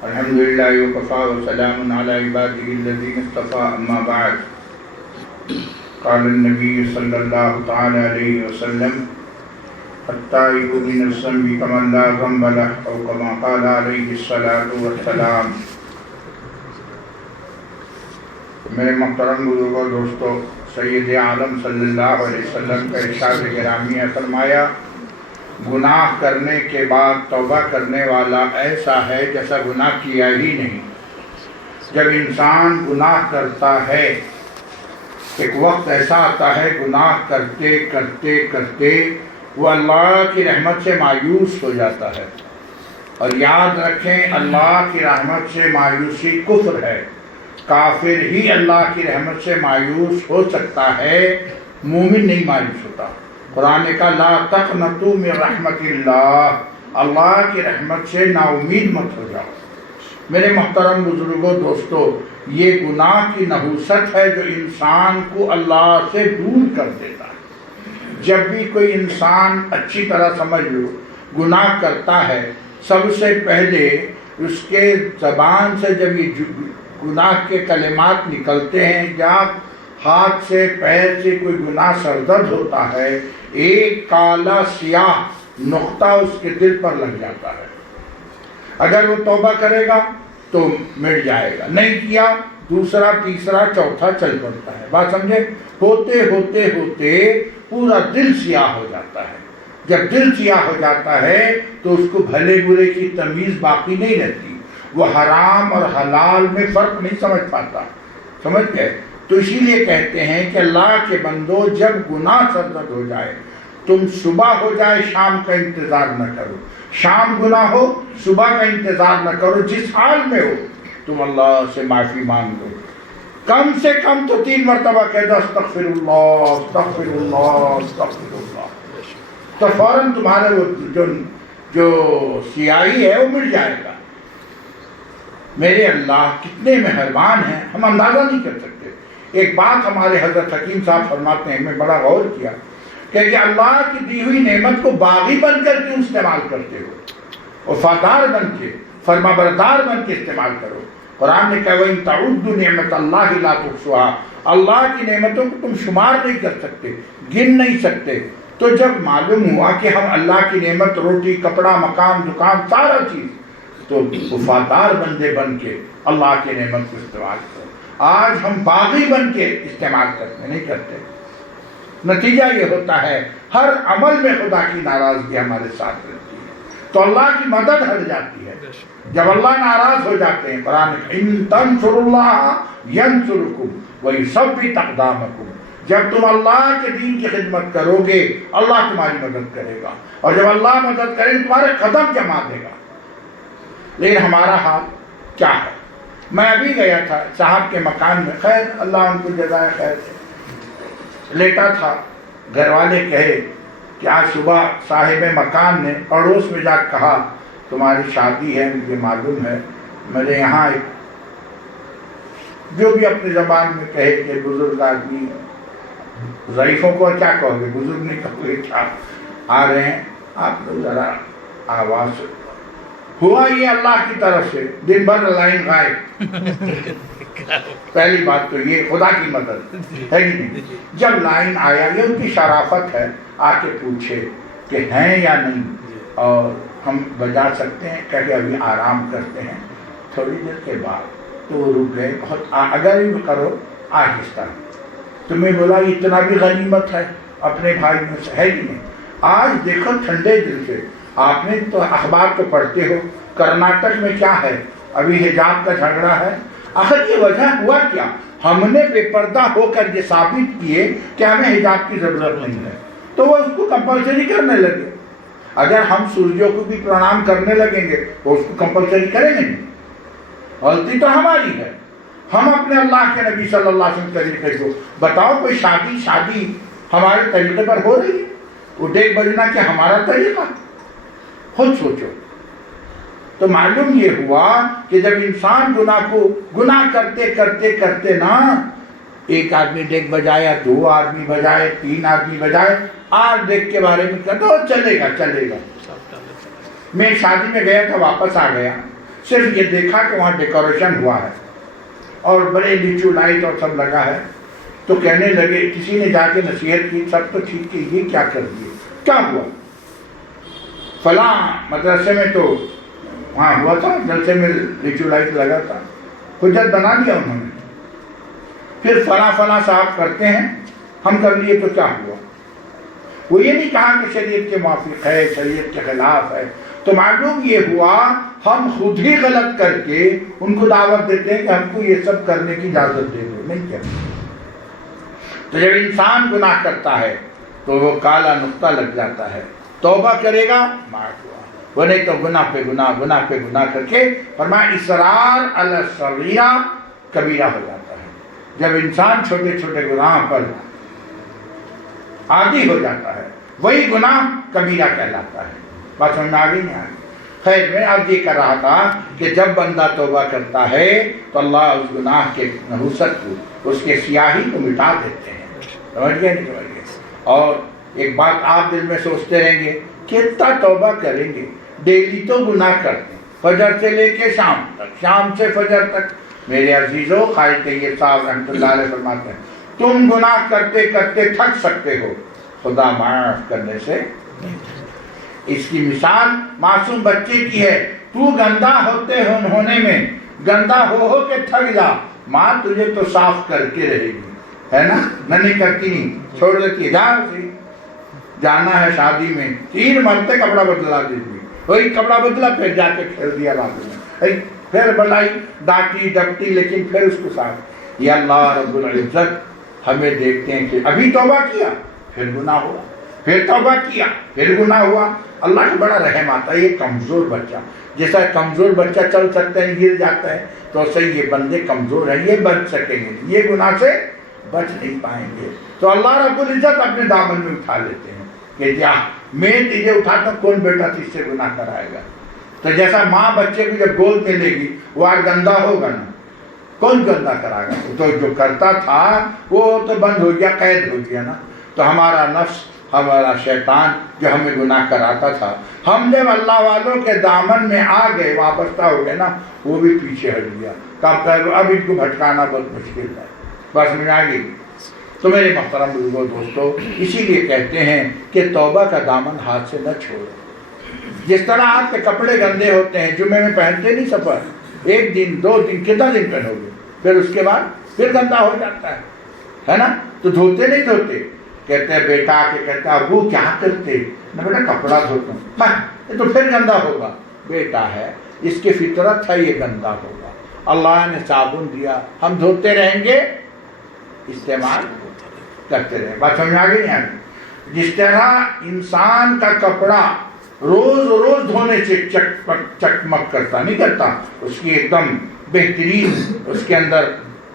الحمدللہ وکفا وسلام علی عبادہ الذین اصطفیٰ اما بعد قال النبی صلی اللہ تعالی علیہ وسلم التائب من الذنب کمن لا ذنب لہ او کما قال علیہ الصلاۃ والسلام۔ میرے محترم بزرگوں دوستو، سید عالم صلی اللہ علیہ وسلم کا ارشاد گرامی ہے، فرمایا گناہ کرنے کے بعد توبہ کرنے والا ایسا ہے جیسا گناہ کیا ہی نہیں۔ جب انسان گناہ کرتا ہے، ایک وقت ایسا آتا ہے گناہ کرتے کرتے کرتے وہ اللہ کی رحمت سے مایوس ہو جاتا ہے، اور یاد رکھیں اللہ کی رحمت سے مایوسی کفر ہے۔ کافر ہی اللہ کی رحمت سے مایوس ہو سکتا ہے، مومن نہیں مایوس ہوتا۔ قرآن کا لا تقنطوا من رحمت اللہ، اللہ کی رحمت سے نا امید مت ہو جاؤ۔ میرے محترم بزرگوں دوستو، یہ گناہ کی نحوست ہے جو انسان کو اللہ سے دور کر دیتا ہے۔ جب بھی کوئی انسان اچھی طرح سمجھ لو گناہ کرتا ہے، سب سے پہلے اس کے زبان سے جب یہ گناہ کے کلمات نکلتے ہیں، جب ہاتھ سے پیر سے کوئی گناہ سرزد ہوتا ہے، ایک کالا سیاہ نقطہ اس کے دل پر لگ جاتا ہے۔ اگر وہ توبہ کرے گا تو مٹ جائے گا، نہیں کیا دوسرا تیسرا چوتھا چل پڑتا ہے۔ بات سمجھے؟ ہوتے ہوتے ہوتے پورا دل سیاہ ہو جاتا ہے۔ جب دل سیاہ ہو جاتا ہے تو اس کو بھلے برے کی تمیز باقی نہیں رہتی، وہ حرام اور حلال میں فرق نہیں سمجھ پاتا۔ سمجھ گئے؟ تو اسی لیے کہتے ہیں کہ اللہ کے بندو، جب گناہ سرزد ہو جائے، تم صبح ہو جائے شام کا انتظار نہ کرو، شام گناہ ہو صبح کا انتظار نہ کرو، جس حال میں ہو تم اللہ سے معافی مانگ دو۔ کم سے کم تو 3 مرتبہ کہہ دو استغفر اللہ استغفر اللہ استغفر اللہ، تو فوراً تمہارے وہ جو سیاہی ہے وہ مٹ جائے گا۔ میرے اللہ کتنے مہربان ہیں، ہم اندازہ نہیں کر سکتے۔ ایک بات ہمارے حضرت حکیم صاحب فرماتے ہیں، میں بڑا غور کیا کہ اللہ کی دی ہوئی نعمت کو باغی بن کر کیوں استعمال کرتے ہو؟ وفادار بن کے، فرما بردار بن کے استعمال کرو۔ قرآن نے کہا وَإِن تَعُدُّوا نِعْمَتَ اللَّهِ لَا تُحْصُوهَا، اللہ کی نعمتوں کو تم شمار نہیں کر سکتے، گن نہیں سکتے۔ تو جب معلوم ہوا کہ ہم اللہ کی نعمت، روٹی کپڑا مکان دکان سارا چیز، تو وفادار بندے بن کے اللہ کی نعمت کو استعمال کرو۔ آج ہم باغی بن کے استعمال کرتے نہیں کرتے، نتیجہ یہ ہوتا ہے ہر عمل میں خدا کی ناراضگی ہمارے ساتھ رہتی ہے، تو اللہ کی مدد ہٹ جاتی ہے۔ جب اللہ ناراض ہو جاتے ہیں، قرآن ان تنصروا اللہ ینصرکم ویثبت اقدامکم، جب تم اللہ کے دین کی خدمت کرو گے اللہ تمہاری مدد کرے گا، اور جب اللہ مدد کرے گا تمہارے قدم جما دے گا۔ لیکن ہمارا حال کیا ہے؟ میں ابھی گیا تھا صاحب کے مکان میں، خیر اللہ ان کو جزائے خیر سے، لیٹا تھا، گھر والے کہے کہ آج صبح صاحب مکان نے پڑوس میں جا کہا تمہاری شادی ہے، مجھے معلوم ہے، میرے یہاں ایک جو بھی اپنی زبان میں کہے کہ بزرگ آدمی، ضعیفوں کو کیا کہو گے، بزرگ نہیں کہو گے، کیا آ رہے ہیں آپ لوگ ذرا آواز۔ ہوا یہ اللہ کی طرف سے، دن بھر لائن غائب۔ پہلی بات تو یہ خدا کی مدد ہے ہی نہیں۔ جب لائن آیا، یہ ان کی شرافت ہے، آ کے پوچھے کہ ہیں یا نہیں، اور ہم بجا سکتے ہیں، کہ ابھی آرام کرتے ہیں تھوڑی دیر کے بعد۔ تو وہ رک گئے، بہت اگر بھی کرو آہستہ۔ تمہیں بولا اتنا بھی غنیمت ہے اپنے بھائی میں سے، ہے ہی نہیں۔ آج دیکھو ٹھنڈے دل سے، آپ نے تو اخبار تو پڑھتے ہو، کرناٹک میں کیا ہے، ابھی حجاب کا جھگڑا ہے۔ آخر یہ وجہ ہوا کیا؟ ہم نے بے پردہ ہو کر یہ ثابت کیے کہ ہمیں حجاب کی ضرورت نہیں ہے، تو وہ اس کو کمپلسری کرنے لگے۔ اگر ہم سورجوں کو بھی پرنام کرنے لگیں گے تو اس کو کمپلسری کریں گے نہیں۔ غلطی تو ہماری ہے، ہم اپنے اللہ کے نبی صلی اللہ علیہ وسلم طریقے کو بتاؤ، کوئی شادی ہمارے طریقے پر ہو رہی ہے، وہ ڈیک بجنا کہ ہمارا طریقہ، خود سوچو۔ تو معلوم یہ ہوا کہ جب انسان گناہ کرتے کرتے کرتے نا، ایک آدمی ڈیک بجایا، 2 آدمی بجائے، 3 آدمی بجائے، 8 ڈیک کے بارے میں کہتا چلے گا۔ میں شادی میں گیا تھا، واپس آ گیا، صرف یہ دیکھا کہ وہاں ڈیکوریشن ہوا ہے اور بڑے لیچو لائٹ اور سب لگا ہے، تو کہنے لگے، کسی نے جا کے نصیحت کی، سب تو ٹھیک کہ یہ کیا کر دیے، کیا ہوا؟ فلاں مدرسے میں تو وہاں ہوا تھا، جلسے میں لیچو لائٹ لگا تھا، حجت بنا دیا انہوں نے۔ پھر فلاں فلاں صاحب کرتے ہیں، ہم کر لیے تو کیا ہوا؟ وہ یہ نہیں کہا کہ شریعت کے موافق ہے، شریعت کے خلاف ہے، تو معلوم یہ ہوا ہم خود ہی غلط کر کے ان کو دعوت دیتے ہیں کہ ہم کو یہ سب کرنے کی اجازت دے دو، نہیں کیا؟ تو جب انسان گناہ کرتا ہے تو وہ کالا نقطہ لگ جاتا ہے، توبہ کرے گا معاف ہوا، وہ نہیں تو گناہ پہ گناہ، گناہ پہ گناہ کر کے فرمایا اصرار علی الصغیرہ کبیرہ ہو جاتا ہے۔ جب انسان چھوٹے چھوٹے گناہ پر عادی ہو جاتا ہے وہی گناہ کبیرہ کہلاتا ہے۔ بات سمجھ میں آگے نہیں آگے؟ خیر، میں اب یہ کر رہا تھا کہ جب بندہ توبہ کرتا ہے تو اللہ اس گناہ کے نحوست کو، اس کے سیاہی کو مٹا دیتے ہیں۔ سمجھ گئے نہیں سمجھ گئے؟ اور ایک بات آپ دل میں سوچتے رہیں گے، کتنا توبہ کریں گے، ڈیلی تو گناہ کرتے ہیں، فجر سے لے کے شام تک، شام سے فجر تک۔ میرے عزیزو، قائد طیب صاحب رحمۃ اللہ علیہ فرماتے ہیں تم گناہ کرتے کرتے تھک سکتے ہو، خدا معاف کرنے سے نہیں۔ اس کی مثال معصوم بچے کی ہے، تو گندا ہونے میں گندا ہو کے تھک جا، ماں تجھے تو صاف کر کے رہے گی، ہے نا؟ نہیں کرتی نہیں، چھوڑ دیتی ہے، جا اسی جانا ہے شادی میں 3 مرتبہ کپڑا بدلا دیتی، وہی کپڑا بدلا پھر جا کے کھیل دیا رات میں، پھر بلائی ڈانٹی ڈپٹی، لیکن پھر اس کو صاف۔ یہ اللہ رب العزت ہمیں دیکھتے ہیں کہ ابھی توبہ کیا پھر گناہ ہوا، پھر توبہ کیا پھر گناہ ہوا۔ اللہ کا بڑا رحم آتا ہے، یہ کمزور بچہ جیسا کمزور بچہ چل سکتا ہے گر جاتا ہے، تو صحیح یہ بندے کمزور ہیں، یہ بچ سکیں گے، یہ گناہ سے بچ نہیں پائیں گے۔ تو اللہ رب العزت اپنے دامن میں اٹھا لیتے ہیں کہ جا میں تجھے اٹھاتا ہوں، کون بیٹا تجھ سے گناہ کرائے گا؟ تو جیسا ماں بچے کو جب گود میں لے گی وہ آج گندا ہوگا نا، کون گندا کرائے گا؟ تو جو کرتا تھا وہ تو بند ہو گیا، قید ہو گیا نا۔ تو ہمارا نفس، ہمارا شیطان جو ہمیں گناہ کراتا تھا، ہم جب اللہ والوں کے دامن میں آ گئے، وابستہ ہو گئے نا، وہ بھی پیچھے ہٹ گیا۔ اب ان کو بھٹکانا بہت مشکل ہے۔ بس میں آ گئی۔ تو میرے محترم بزرگوں دوستو، اسی لیے کہتے ہیں کہ توبہ کا دامن ہاتھ سے نہ چھوڑو۔ جس طرح آپ کے کپڑے گندے ہوتے ہیں، جمعے میں پہنتے نہیں سفر، 1 دن 2 دن کتنا دن پہنو گے، پھر اس کے بعد پھر گندا ہو جاتا ہے نا؟ تو دھوتے نہیں دھوتے، کہتے ہیں بیٹا آ کے کہتا ہے ابو کیا کرتے؟ نہ بیٹا کپڑا دھوتا ہوں، تو پھر گندا ہوگا۔ بیٹا ہے، اس کی فطرت ہے، یہ گندا ہوگا۔ اللہ نے صابن دیا، ہم دھوتے رہیں گے، استعمال کرتے رہیں۔ بات سمجھ آگے نہیں آگے؟ جس طرح انسان کا کپڑا روز روز دھونے سے چکمک کرتا نہیں کرتا، اس کی ایک دم بہترین اس کے اندر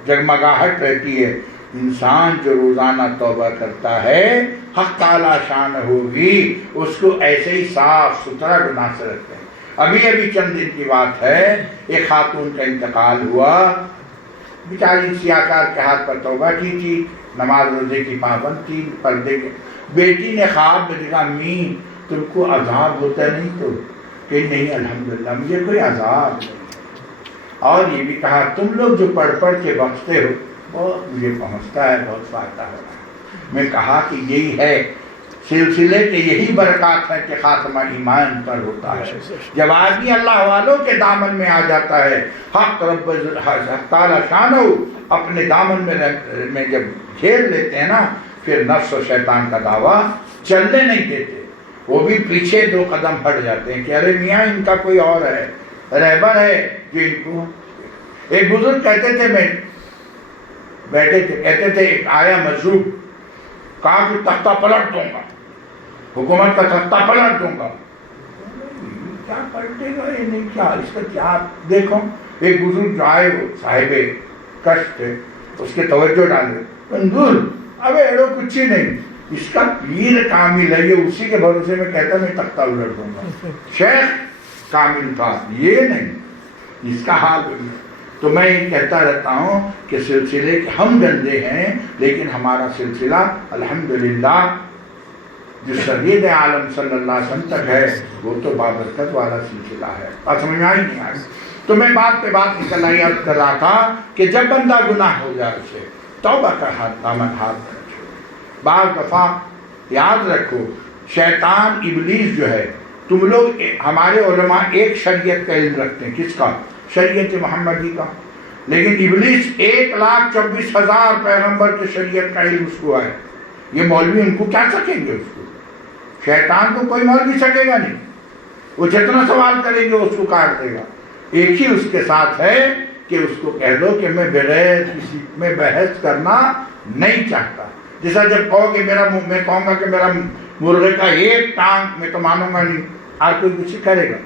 جگمگاہٹ رہتی ہے، انسان جو روزانہ توبہ کرتا ہے حق تعالی شان ہوگی اس کو ایسے ہی صاف ستھرا گناہ سے رکھتے ہیں۔ ابھی چند دن کی بات ہے، ایک خاتون کا انتقال ہوا، بیچاری سیاکار کے ہاتھ پر توبہ کی تھی، نماز روزے کی پابند تھی، پردے کے۔ بیٹی نے خواب میں دیکھا امی تم کو عذاب ہوتا نہیں؟ تو کہ نہیں الحمدللہ مجھے کوئی عذاب نہیں۔ اور یہ بھی کہا تم لوگ جو پڑھ کے بخشتے ہو بہت مجھے پہنچتا ہے، بہت فائدہ ہو رہا ہے۔ میں کہا کہ یہی ہے سلسلے کے، یہی برکات ہے کہ خاتمہ ایمان پر ہوتا ہے۔ جب آدمی اللہ والوں کے دامن میں آ جاتا ہے، حق تعالی شان اپنے دامن میں جب گھیر لیتے ہیں نا، پھر نفس و شیطان کا دعویٰ چلنے نہیں دیتے، وہ بھی پیچھے 2 قدم ہٹ جاتے ہیں کہ ارے میاں ان کا کوئی اور ہے، رہبر ہے جو ان کو۔ ایک بزرگ کہتے تھے، میں بیٹھے تھے، کہتے تھے ایک آیا مظلوم، کہا کہ تختہ پلٹ دوں گا، حکومت کا تختہ پلٹ دوں گا۔ کیا پلٹے گا یہ نہیں، کیا اس کا کیا؟ دیکھو ایک بزرگ جو آئے وہ صاحب کشت تھے، اس کے توجہ ڈالے، منظور اب ایڑو کچھ ہی نہیں، اس کا پیر کامل ہے، یہ اسی کے بھروسے میں کہتا میں تختہ الٹ دوں گا۔ شیخ کامل تھا، یہ نہیں، اس کا حال بھی۔ تو میں یہ کہتا رہتا ہوں کہ سلسلے کے ہم گندے ہیں، لیکن ہمارا سلسلہ الحمدللہ جو سید عالم صلی اللہ علیہ وسلم تک ہے وہ تو بابرکت والا سلسلہ ہے۔ بات سمجھ میں آئی نہیں آئی؟ تو میں بات پہ بات نکل آئی عرض کر رہا تھا کہ جب بندہ گناہ ہو جائے اسے توبہ کا دامن ہاتھ رکھے. بعض دفعہ یاد رکھو شیطان ابلیس جو ہے، تم لوگ ہمارے علماء ایک شریعت کا علم رکھتے ہیں، کس کا؟ شریعت محمدی کا. لیکن ابلیس 1,24,000 پیغمبر کے شریعت کا علم اس کو ہے. یہ مولوی ان کو کیا سکیں گے؟ اس کو شیطان کو کوئی مولوی سکے گا نہیں. وہ جتنا سوال کریں گے اس کو کاٹ دے گا. ایک ہی اس کے ساتھ ہے کہ اس کو کہہ دو کہ میں بغیر کسی میں بحث کرنا نہیں چاہتا. جیسا جب کہو کہ میں کہوں گا کہ میرا مرغے کا ایک ٹانگ میں تو مانوں گا نہیں، آپ کوئی کچھ کرے گا.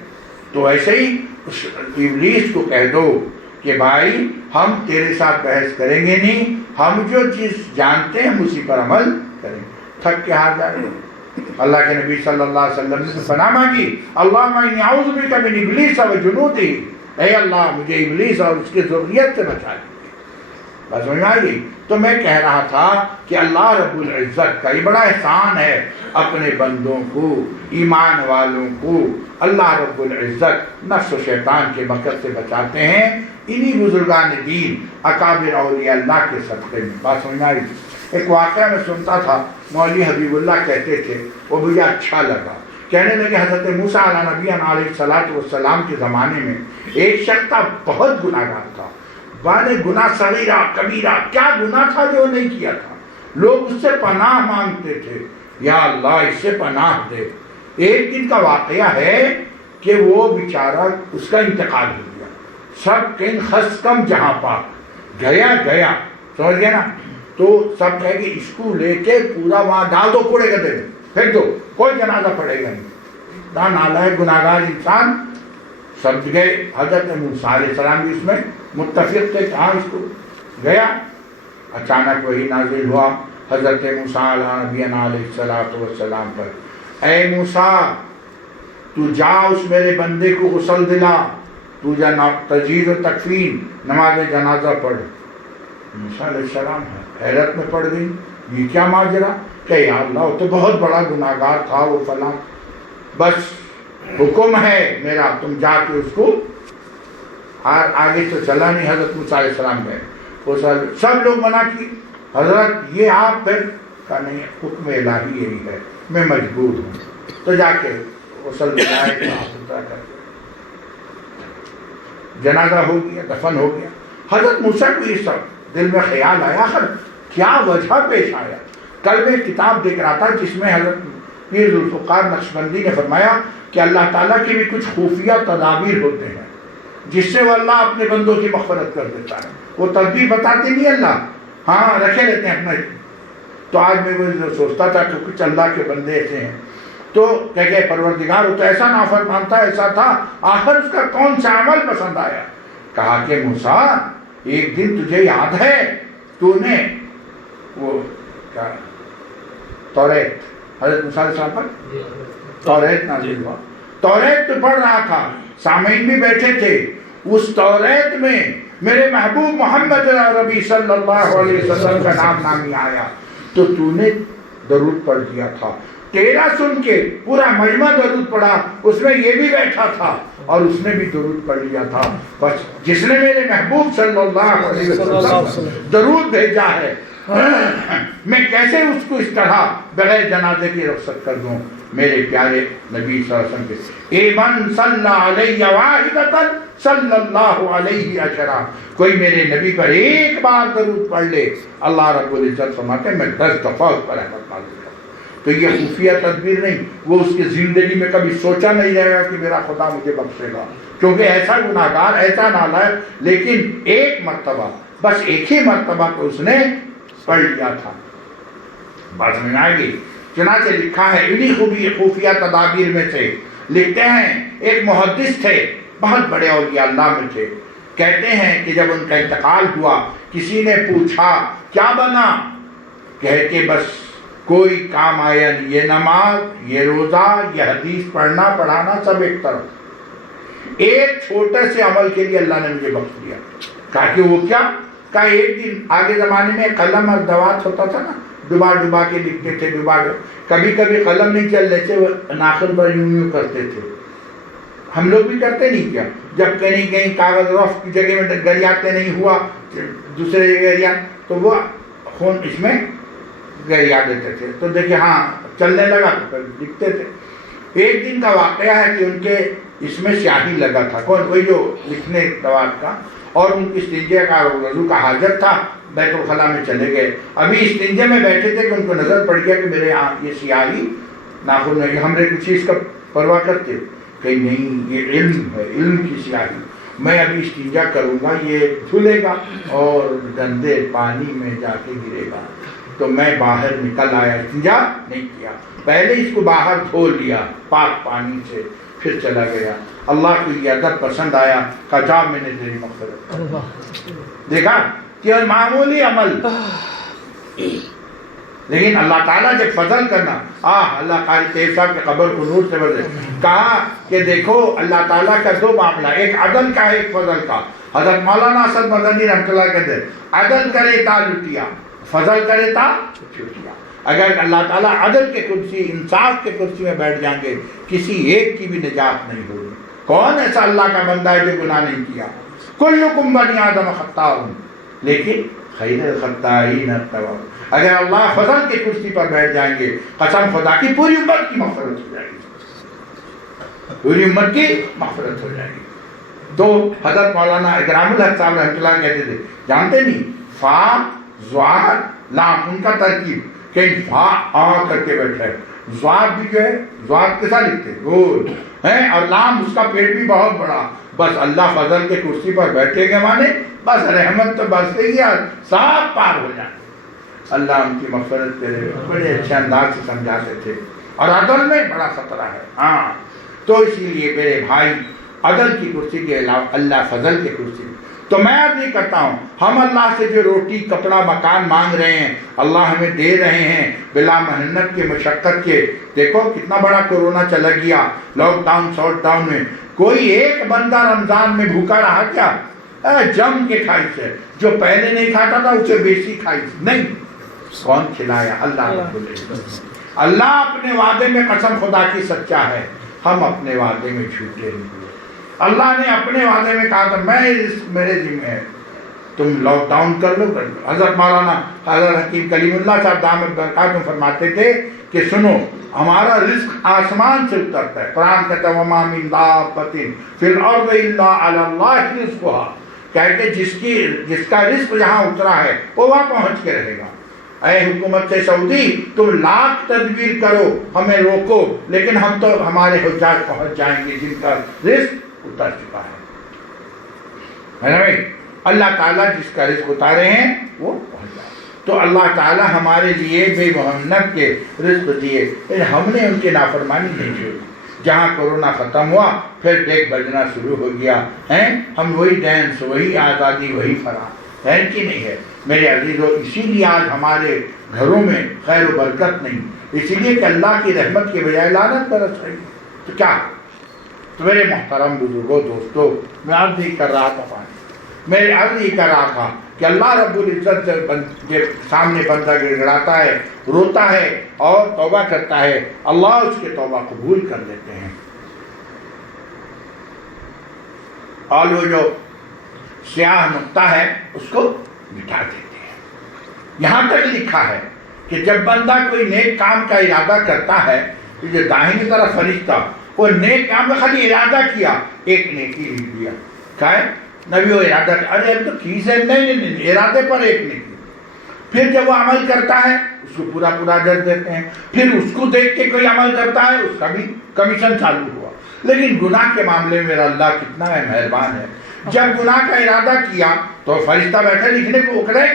تو ایسے ہی ابلیس کو کہہ دو کہ بھائی ہم تیرے ساتھ بحث کریں گے نہیں، ہم جو چیز جانتے ہیں ہم اسی پر عمل کریں گے. تھک کے ہار جائے گا. اللہ کے نبی صلی اللہ علیہ وسلم نے پناہ مانگی، اللہم انی اعوذ بک من ابلیس و جنودہ، اے اللہ مجھے ابلیس اور اس کی ذریت سے بچا لیجیے. بس سمجھ میں آئی. تو میں کہہ رہا تھا کہ اللہ رب العزت کا یہ بڑا احسان ہے اپنے بندوں کو، ایمان والوں کو اللہ رب العزت نفس و شیطان کے مکر سے بچاتے ہیں انہی بزرگان دین اکابر اولیاء اللہ کے صدقے میں. بات سمجھ میں آئی. ایک واقعہ میں سنتا تھا، مولوی حبیب اللہ کہتے تھے، وہ مجھے اچھا لگا. کہنے لگے حضرت موسیٰ علیہ نبی علیہ السلام کے زمانے میں ایک شخص تھا، بہت گناہ گار تھا. بانے گناہ صغیرہ کبیرہ، کیا گناہ تھا جو نہیں کیا تھا. لوگ اس سے پناہ مانگتے تھے، یا اللہ اس سے پناہ دے. ایک دن کا واقعہ ہے کہ وہ بیچارہ اس کا انتقال ہو گیا. سب کہیں خس کم جہاں پاک گیا سمجھ گئے نا. تو سب کہے کہ اس کو لے کے پورا وہاں ڈال دو، کوڑے گدھے میں پھینک دو، کوئی جنازہ پڑے گا نہیں. نالائق گناہگار انسان. سب گئے. حضرت موسیٰ علیہ السلام بھی اس میں متفق تھے کہ ہاں اس کو گیا. اچانک وہی نازل ہوا حضرت موسیٰ علیہ نبی علیہ السلام پر، اے موسیٰ تو جا اس میرے بندے کو غسل دلا، تو جا تجہیز و تکفین نماز جنازہ پڑھ. موسیٰ علیہ السلام حیرت میں پڑ گئی، یہ کیا ماجرا؟ کہ یا اللہ وہ تو بہت بڑا گناہگار تھا وہ فلاں، بس حکم ہے میرا تم جا کے اس کو. آگے تو چلا نہیں. حضرت موسیٰ علیہ السلام گئے، وہ سب لوگ منع کی. حضرت یہ آپ پھر کہا نہیں، حکم الہی یہی ہے، میں مجبور ہوں. تو جا کے غسل دلائے، جنازہ ہو گیا، دفن ہو گیا. حضرت موسیٰ کو یہ سب دل میں خیال آیا، آخر کیا وجہ پیش آیا. کل میں کتاب دیکھ رہا تھا جس میں حضرت پیر ذوالفقار نقشبندی نے فرمایا کہ اللہ تعالیٰ کے بھی کچھ خفیہ تدابیر ہوتے ہیں جس سے وہ اللہ اپنے بندوں کی مغفرت کر دیتا ہے. وہ تدبیر بتاتے نہیں اللہ، ہاں رکھے رہتے ہیں اپنا. تو آج میں وہ سوچتا تھا کہ کچھ اللہ کے بندے ایسے ہیں تو کہ پروردگار وہ تو ایسا نافرمان تھا، ایسا تھا، آخر اس کا کون سا عمل پسند آیا. کہا کہ موسیٰ ایک دن تجھے یاد ہے تو نے وہ کیا توریت، حضرت موسیٰ علیہ السلام پر توریت نازل ہوا. توریت تو پڑھ رہا تھا، سامعین بھی بیٹھے تھے. اس توریت میں میرے محبوب محمد عربی صلی اللہ علیہ وسلم کا نام نامی آیا تو تو نے درود پڑھ دیا تھا. تیرا سن کے پورا مجمع درود پڑھا، اس میں یہ بھی بیٹھا تھا اور اس نے بھی درود پڑھ لیا تھا. بس جس نے میرے محبوب صلی اللہ علیہ وسلم درود بھیجا ہے، میں کیسے اس کو اس طرح بغیر جنازے کی رخصت کر دوں. میرے پیارے نبی صلی اللہ علیہ وسلم کے ایمن صلی علیہ واحدۃ صلی اللہ علیہ عشرہ، کوئی میرے نبی پر ایک بار درود پڑھ لے اللہ رب العزت فرماتے ہیں میں 10 دفعہ اس پر رحمت نازل کروں. تو یہ خفیہ تدبیر نہیں، وہ اس کی زندگی میں کبھی سوچا نہیں جائے گا کہ میرا خدا مجھے بخشے گا، کیونکہ ایسا گناہگار، ایسا نالائق. لیکن ایک مرتبہ، بس ایک ہی مرتبہ کو اس نے پڑھ لیا تھا. بات میں آئے گی. چنانچہ لکھا ہے انہی خفیہ تدابیر میں سے لکھتے ہیں ایک محدث تھے، بہت بڑے اولیاء اللہ میں تھے. کہتے ہیں کہ جب ان کا انتقال ہوا کسی نے پوچھا کیا بنا؟ کہتے بس کوئی کام آیا نہیں، یہ نماز، یہ روزہ، یہ حدیث پڑھنا پڑھانا سب ایک طرف، ایک چھوٹے سے عمل کے لیے اللہ نے مجھے بخش دیا. کہا کہ وہ کیا؟ کہا ایک دن آگے زمانے میں قلم اور دوات ہوتا تھا نا، ڈبا ڈبا کے لکھتے تھے، کبھی کبھی قلم نہیں چل رہے تھے، وہ ناخن پر یوں یوں کرتے تھے. ہم لوگ بھی کرتے نہیں کیا؟ جب کہیں کاغذ رف کی جگہ میں گریاتے نہیں ہوا دوسرے جگہ گریا تو وہ خون اس میں گریا دیتے تھے، تو دیکھیں ہاں چلنے لگا تو پھر لکھتے تھے۔ ایک دن کا واقعہ ہے کہ ان کے اس میں سیاہی لگا تھا، کون؟ وہی جو لکھنے دوات کا، اور ان کی استنجے کا وضو کا حاجت تھا، بیت الخلا میں چلے گئے۔ ابھی استنجے میں بیٹھے تھے کہ ان کو نظر پڑ گیا کہ میرے یہ سیاہی ناخن نہیں، ہم نے کچھ چیز کا پرواہ کرتے کہ نہیں یہ علم ہے، علم کی سیاہی، میں ابھی استنجا کروں گا یہ دھلے گا اور گندے پانی میں جا کے گرے گا، تو میں باہر نکل آیا، استنجا نہیں کیا، پہلے اس کو باہر دھو لیا پاک پانی سے، پھر چلا گیا۔ اللہ کو یہ ادب پسند آیا، کہا جا میں نے تیری مغفرت۔ دیکھا کہ معمولی عمل، لیکن اللہ تعالیٰ جب فضل کرنا، اللہ قاری طیب صاحب کے قبر کو نور سے بدلے، کہا کہ دیکھو اللہ تعالیٰ کا دو معاملہ، ایک عدل کا ہے ایک فضل کا۔ حضرت مولانا اسد مدنی رحمۃ اللہ کہتے ہیں عدل کرے تا لٹیا، فضل کرے تا چھٹیا۔ اگر اللہ تعالیٰ عدل کے کرسی، انصاف کے کرسی میں بیٹھ جائیں گے، کسی ایک کی بھی نجات نہیں ہوگی۔ کون ایسا اللہ کا بندہ ہے جو گناہ نہیں کیا؟ کلکم بنی آدم خطاء لیکن خیر الخطائین التواب۔ اگر اللہ فضل کے کرسی پر بیٹھ جائیں گے، قسم خدا کی پوری امت کی مغفرت ہو جائے گی، پوری امت کی مغفرت ہو جائے گی۔ تو حضرت مولانا اکرام الحق صاحب رحمۃ اللہ کہتے تھے، جانتے نہیں فا زوار لام ان کا ترکیب، کہ فا آ کر کے بیٹھا ہے، زوار بھی جو ہے زوار کیسا لکھتے گول ہے، اور لام اس کا پیٹ بھی بہت بڑا، بس اللہ فضل کے کرسی پر بیٹھے گے مانے بس رحمت تو برسے گی اور صاف پار ہو جائے۔ اللہ ان کی مغفرت کرے، بڑے اچھے انداز سے سمجھاتے تھے، اور عدل میں بڑا خطرہ ہے۔ ہاں تو اسی لیے میرے بھائی عدل کی کرسی کے علاوہ اللہ فضل کے کرسی، تو میں اب نہیں کرتا ہوں، ہم اللہ سے جو روٹی کپڑا مکان مانگ رہے ہیں اللہ ہمیں دے رہے ہیں بلا محنت کے مشقت کے۔ دیکھو کتنا بڑا کورونا چلا گیا، لاک ڈاؤن شاٹ ڈاؤن میں کوئی ایک بندہ رمضان میں بھوکا رہا کیا؟ جم کے کھائی سے، جو پہلے نہیں کھاتا تھا اسے بیسی کھائی سے نہیں، کون کھلایا؟ اللہ رب العزت۔ اللہ اپنے وعدے میں قسم خدا کی سچا ہے، ہم اپنے وعدے میں جھوٹے نہیں ہوئے۔ اللہ نے اپنے وعدے میں کہا تھا میں میرے ذمہ ہے، تم لاک ڈاؤن کر لو کر لو۔ حضرت مولانا حضرت حکیم کلیم اللہ صاحب دامت برکاتہم فرماتے تھے کہ سنو ہمارا رزق آسمان سے اترتا ہے، قرآن کہتا ہے وما من دابۃ فی الارض الا علی اللہ رزقها، کہتے جس کا رزق جہاں اترا ہے وہ وہاں پہنچ کے رہے گا۔ اے حکومت سعودی تم لاکھ تدبیر کرو ہمیں روکو، لیکن ہم تو ہمارے حجاج پہنچ جائیں گے جن کا رزق اتر چکا ہے نا بھائی؟ اللہ تعالیٰ جس کا رزق اتارے ہیں وہ پہنچ جائے۔ تو اللہ تعالیٰ ہمارے لیے بے محنت کے رزق دیے، لیکن ہم نے ان کی نافرمانی نہیں چھوڑی۔ جہاں کورونا ختم ہوا پھر ڈیک بجنا شروع ہو گیا، ہم وہی ڈینس، وہی آزادی، وہی فرح ہے کہ نہیں ہے میرے عزیزو؟ اسی لیے آج ہمارے گھروں میں خیر و برکت نہیں، اسی لیے کہ اللہ کی رحمت کے بجائے لعنت برس رہی ہے۔ تو کیا؟ تو میرے محترم بزرگوں دوستو، میں عرض ہی کر رہا تھا میں عرض ہی کر رہا تھا کہ اللہ رب العزت کے سامنے بندہ گڑگڑاتا ہے، روتا ہے اور توبہ کرتا ہے، اللہ اس کے توبہ قبول کر لیتے ہیں، اور وہ جو سیاہ نقطہ ہے اس کو مٹا دیتے ہیں۔ یہاں تک لکھا ہے کہ جب بندہ کوئی نیک کام کا ارادہ کرتا ہے، تو جو داہنی طرف فرشتہ وہ نیک کام کا خالی ارادہ کیا، ایک نیکی لکھ دیا، کیا ہے نبی وہ ارادہ، ارے ہم تو کیسے نہیں ارادے پر ایک نیکی۔ پھر جب وہ عمل کرتا ہے اس کو پورا اجر دیتے ہیں، پھر اس کو دیکھ کے کوئی عمل کرتا ہے اس کا بھی کمیشن چالو ہوا۔ لیکن گناہ کے معاملے میں میرا اللہ کتنا ہے مہربان ہے، جب گناہ کا ارادہ کیا تو فرشتہ بیٹھے لکھنے کو اکڑے،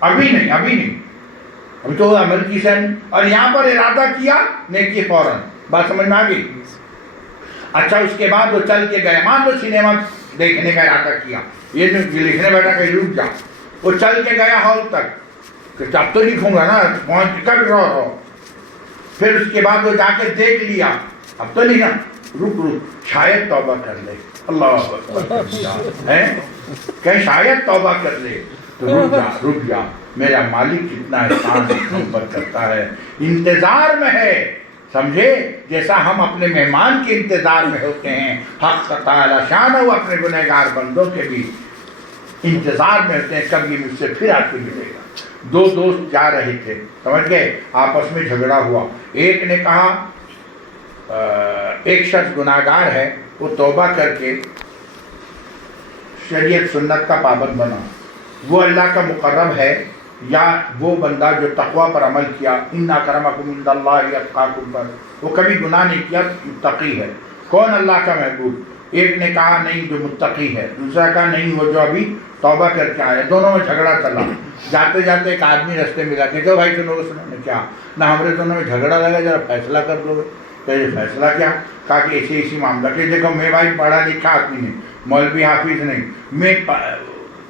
ابھی نہیں ابھی تو عمل کی سین، اور یہاں پر ارادہ کیا نیکی فوراً، بات سمجھ میں آ گئی؟ اچھا اس کے بعد وہ چل کے گئے، مان لو سنیما دیکھنے کا ارادہ کیا، یہ لکھنے بیٹھا کہ رک جا، وہ چل کے گیا ہال تک کہ اب تو لکھوں گا نا، پہنچ کر رہو، پھر اس کے بعد وہ جا کے دیکھ لیا، اب تو نہیں نا، رک شاید توبہ کر لے، اللہ ہے کہ شاید توبہ کر لے، تو رک جا میرا مالک کتنا احسان ہم پر کرتا ہے، انتظار میں ہے سمجھے؟ جیسا ہم اپنے مہمان کے انتظار میں ہوتے ہیں، حق تعالی شان وہ اپنے گنہگار بندوں کے بھی انتظار میں ہوتے ہیں، کب یہ مجھ سے پھر آ کے ملے گا۔ دو دوست جا رہے تھے، سمجھ گئے، آپس میں جھگڑا ہوا۔ ایک نے کہا ایک شخص گناہگار ہے، وہ توبہ کر کے شریعت سنت کا پابند بنا، وہ اللہ کا مقرب ہے، یا وہ بندہ جو تقوی پر عمل کیا، ان اکرمکم عند اللہ اتقاکم پر، وہ کبھی گناہ نہیں کیا، متقی ہے۔ کون اللہ کا محبوب؟ ایک نے کہا نہیں جو متقی ہے، دوسرا کہا نہیں وہ جو ابھی توبہ کر کے آیا۔ دونوں میں جھگڑا چلا۔ جاتے جاتے ایک آدمی رستے ملا کہ بھائی سنو نے کیا نہ ہمارے دونوں میں جھگڑا لگا، ذرا فیصلہ کر دو۔ کہ یہ فیصلہ کیا؟ کہا کہ اسی معاملہ کہ دیکھو میں بھائی پڑھا لکھا آدمی نہیں، مولوی حافظ نہیں، میں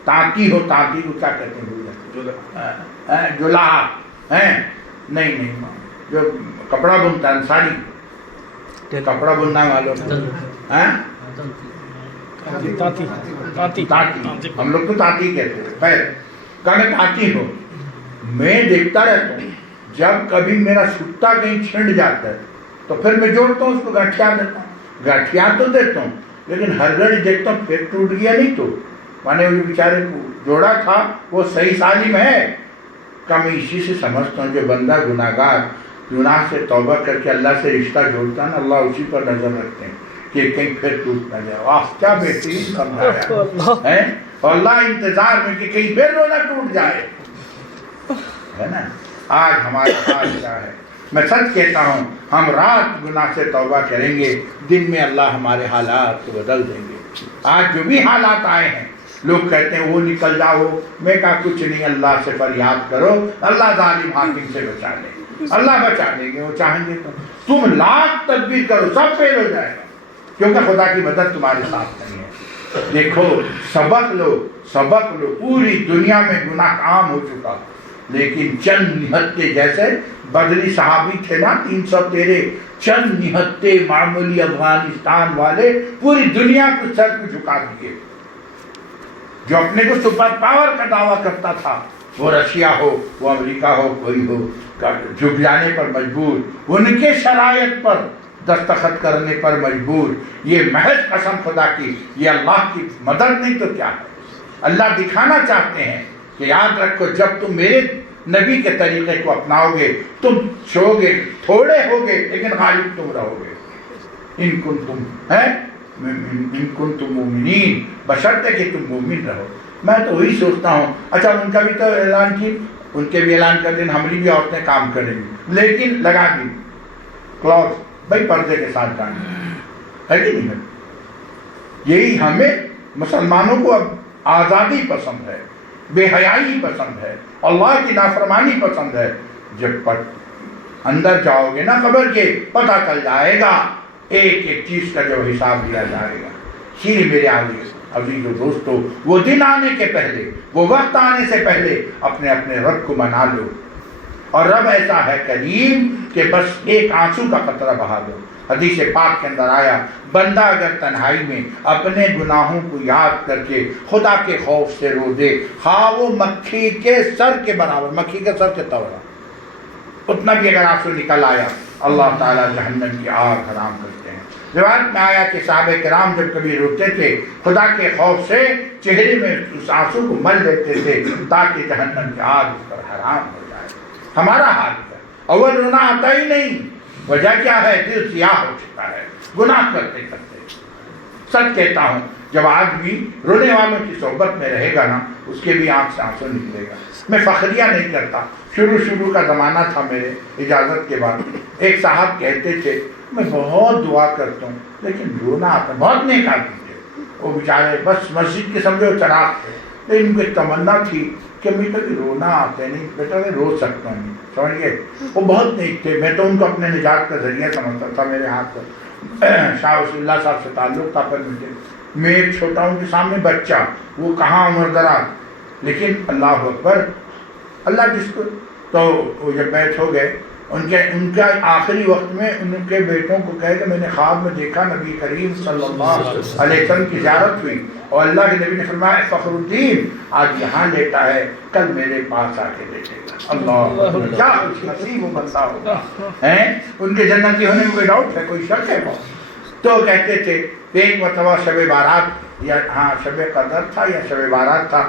تانتی ہو، تانتی کو کیا کہتے ہیں؟ جلاحا ہیں؟ نہیں جو کپڑا بنتا انصاری، کپڑا بننا معلوم ہے، تانتی، ہم لوگ تو تانتی کہتے ہیں۔ خیر کہ میں تانتی ہو، میں دیکھتا رہتا ہوں، جب کبھی میرا ستا کہیں چھنڈ جاتا ہے تو پھر میں جوڑتا ہوں، اس کو گٹھیا دیتا ہوں، گٹھیا تو دیتا ہوں، لیکن ہر گھڑی دیکھتا ہوں پھر ٹوٹ گیا نہیں تو مانے وہ بیچارے کو جوڑا تھا وہ صحیح سالم ہے۔ کہ میں اسی سے سمجھتا ہوں جو بندہ گناہگار گناہ سے توبہ کر کے اللہ سے رشتہ جوڑتا ہے نا، اللہ اسی پر نظر رکھتے ہیں کہ کہیں پھر ٹوٹ نہ جائے۔ واہ کیا بہترین سمجھایا ہے، اور اللہ انتظار میں کہ کہیں پھر رونا ٹوٹ جائے، ہے نا۔ آج ہمارا حال کیا ہے؟ میں سچ کہتا ہوں، ہم رات گناہ سے توبہ کریں گے، دن میں اللہ ہمارے حالات کو بدل دیں گے۔ آج جو بھی حالات آئے ہیں، لوگ کہتے ہیں وہ نکل جاؤ، میں کہا کچھ نہیں، اللہ سے فریاد کرو، اللہ ظالم حاکم سے بچا لیں گے، اللہ بچا لیں گے، وہ چاہیں گے تو تم لاکھ تدبیر کرو سب فیل ہو جائے گا، کیونکہ خدا کی مدد تمہارے ساتھ نہیں ہے۔ دیکھو سبق لو، پوری دنیا میں گناہ عام ہو چکا، لیکن چند نہتے جیسے بدری صحابی تھے نا 313، چند نہتے معمولی افغانستان والے پوری دنیا کو سر کو جھکا دیے۔ جو اپنے کو سپر پاور کا دعویٰ کرتا تھا، وہ رشیا ہو، وہ امریکہ ہو، کوئی ہو، جھک جانے پر مجبور، ان کے شرائط پر دستخط کرنے پر مجبور۔ یہ محض قسم خدا کی، یہ اللہ کی مدد نہیں تو کیا ہے۔ اللہ دکھانا چاہتے ہیں کہ یاد رکھو جب تم میرے نبی کے طریقے کو اپناؤ گے، تم چھوگے تھوڑے ہوگے لیکن غالب تم رہو گے۔ ان کنتم مومنین، بشرطے کہ تم مومن رہو۔ میں تو وہی سوچتا ہوں، اچھا ان کا بھی تو اعلان کی، ان کے بھی اعلان کر دیں ہماری بھی عورتیں کام کریں گی، لیکن لگا دی کلوز بھائی پردے کے ساتھ جانا ہے کہ نہیں ہے۔ یہی ہمیں مسلمانوں کو اب آزادی پسند ہے، بے حیائی پسند ہے، اللہ کی نافرمانی پسند ہے۔ جب اندر جاؤ گے نا قبر کے، پتہ چل جائے گا ایک ایک چیز کا جو حساب دیا جائے گا۔ اسی لیے میرے عزیز و دوستو، وہ دن آنے کے پہلے، وہ وقت آنے سے پہلے اپنے اپنے رب کو منا لو، اور رب ایسا ہے کریم کہ بس ایک آنسو کا قطرہ بہا دو۔ حدیث پاک کے اندر آیا، بندہ اگر تنہائی میں اپنے گناہوں کو یاد کر کے خدا کے خوف سے رو دے، خواہ وہ مکھی کے سر کے برابر، مکھی کے سر کے طورا، اتنا بھی اگر آنسو نکل آیا، اللہ تعالیٰ جہنم کی آگ حرام کرتے ہیں۔ روایت میں آیا کہ صحابہ کرام جب کبھی روتے تھے، خدا کے خوف سے چہرے میں اس آنسو کو مل لیتے تھے تاکہ جہنم کی آگ اس پر حرام ہو جائے۔ ہمارا حال ہے، اول رونا آتا ہی نہیں، وجہ کیا ہے؟ دل سیاہ ہو چکا ہے گناہ کرتے کرتے۔ سچ کہتا ہوں، جب آدمی رونے والوں کی صحبت میں رہے گا نا، اس کے بھی آنکھ سے آنسو نکلے گا۔ میں فخریہ نہیں کرتا، شروع کا زمانہ تھا میرے اجازت کے بعد، ایک صاحب کہتے تھے میں بہت دعا کرتا ہوں لیکن رونا آتا، بہت نیک آدمی تھے وہ بیچارے، بس مسجد کے سمجھو چراغ تھے، لیکن ان کی تمنا تھی کہ مجھے کبھی رونا آتے نہیں، بیٹا میں رو سکتا ہوں، سمجھ گئے؟ وہ بہت نیک تھے، میں تو ان کو اپنے نجات کا ذریعہ سمجھتا تھا۔ میرے ہاتھ پر شاہ وصول اللہ صاحب سے تعلق تھا، پر مجھے میں ایک چھوٹا ہوں کے سامنے بچہ، وہ کہاں عمر دراز، لیکن اللہ اکبر، اللہ جس کو تو وہ جب بیٹھ ہو گئے ان کا آخری وقت میں ان کے بیٹوں کو کہے کہ میں نے خواب میں دیکھا نبی کریم صلی اللہ علیہ وسلم کی زیارت ہوئی اور اللہ کے نبی نے فرمایا فخر الدین آج یہاں لیٹا ہے کل میرے پاس آ کے لیٹے گا۔ اللہ کیا خوش نصیب و بندہ ہوگا، ان کے جنتی ہونے میں کوئی ڈاؤٹ ہے، کوئی شک ہے؟ تو کہتے تھے ایک مرتبہ شب بارات یا شب قدر تھا یا شب بارات تھا،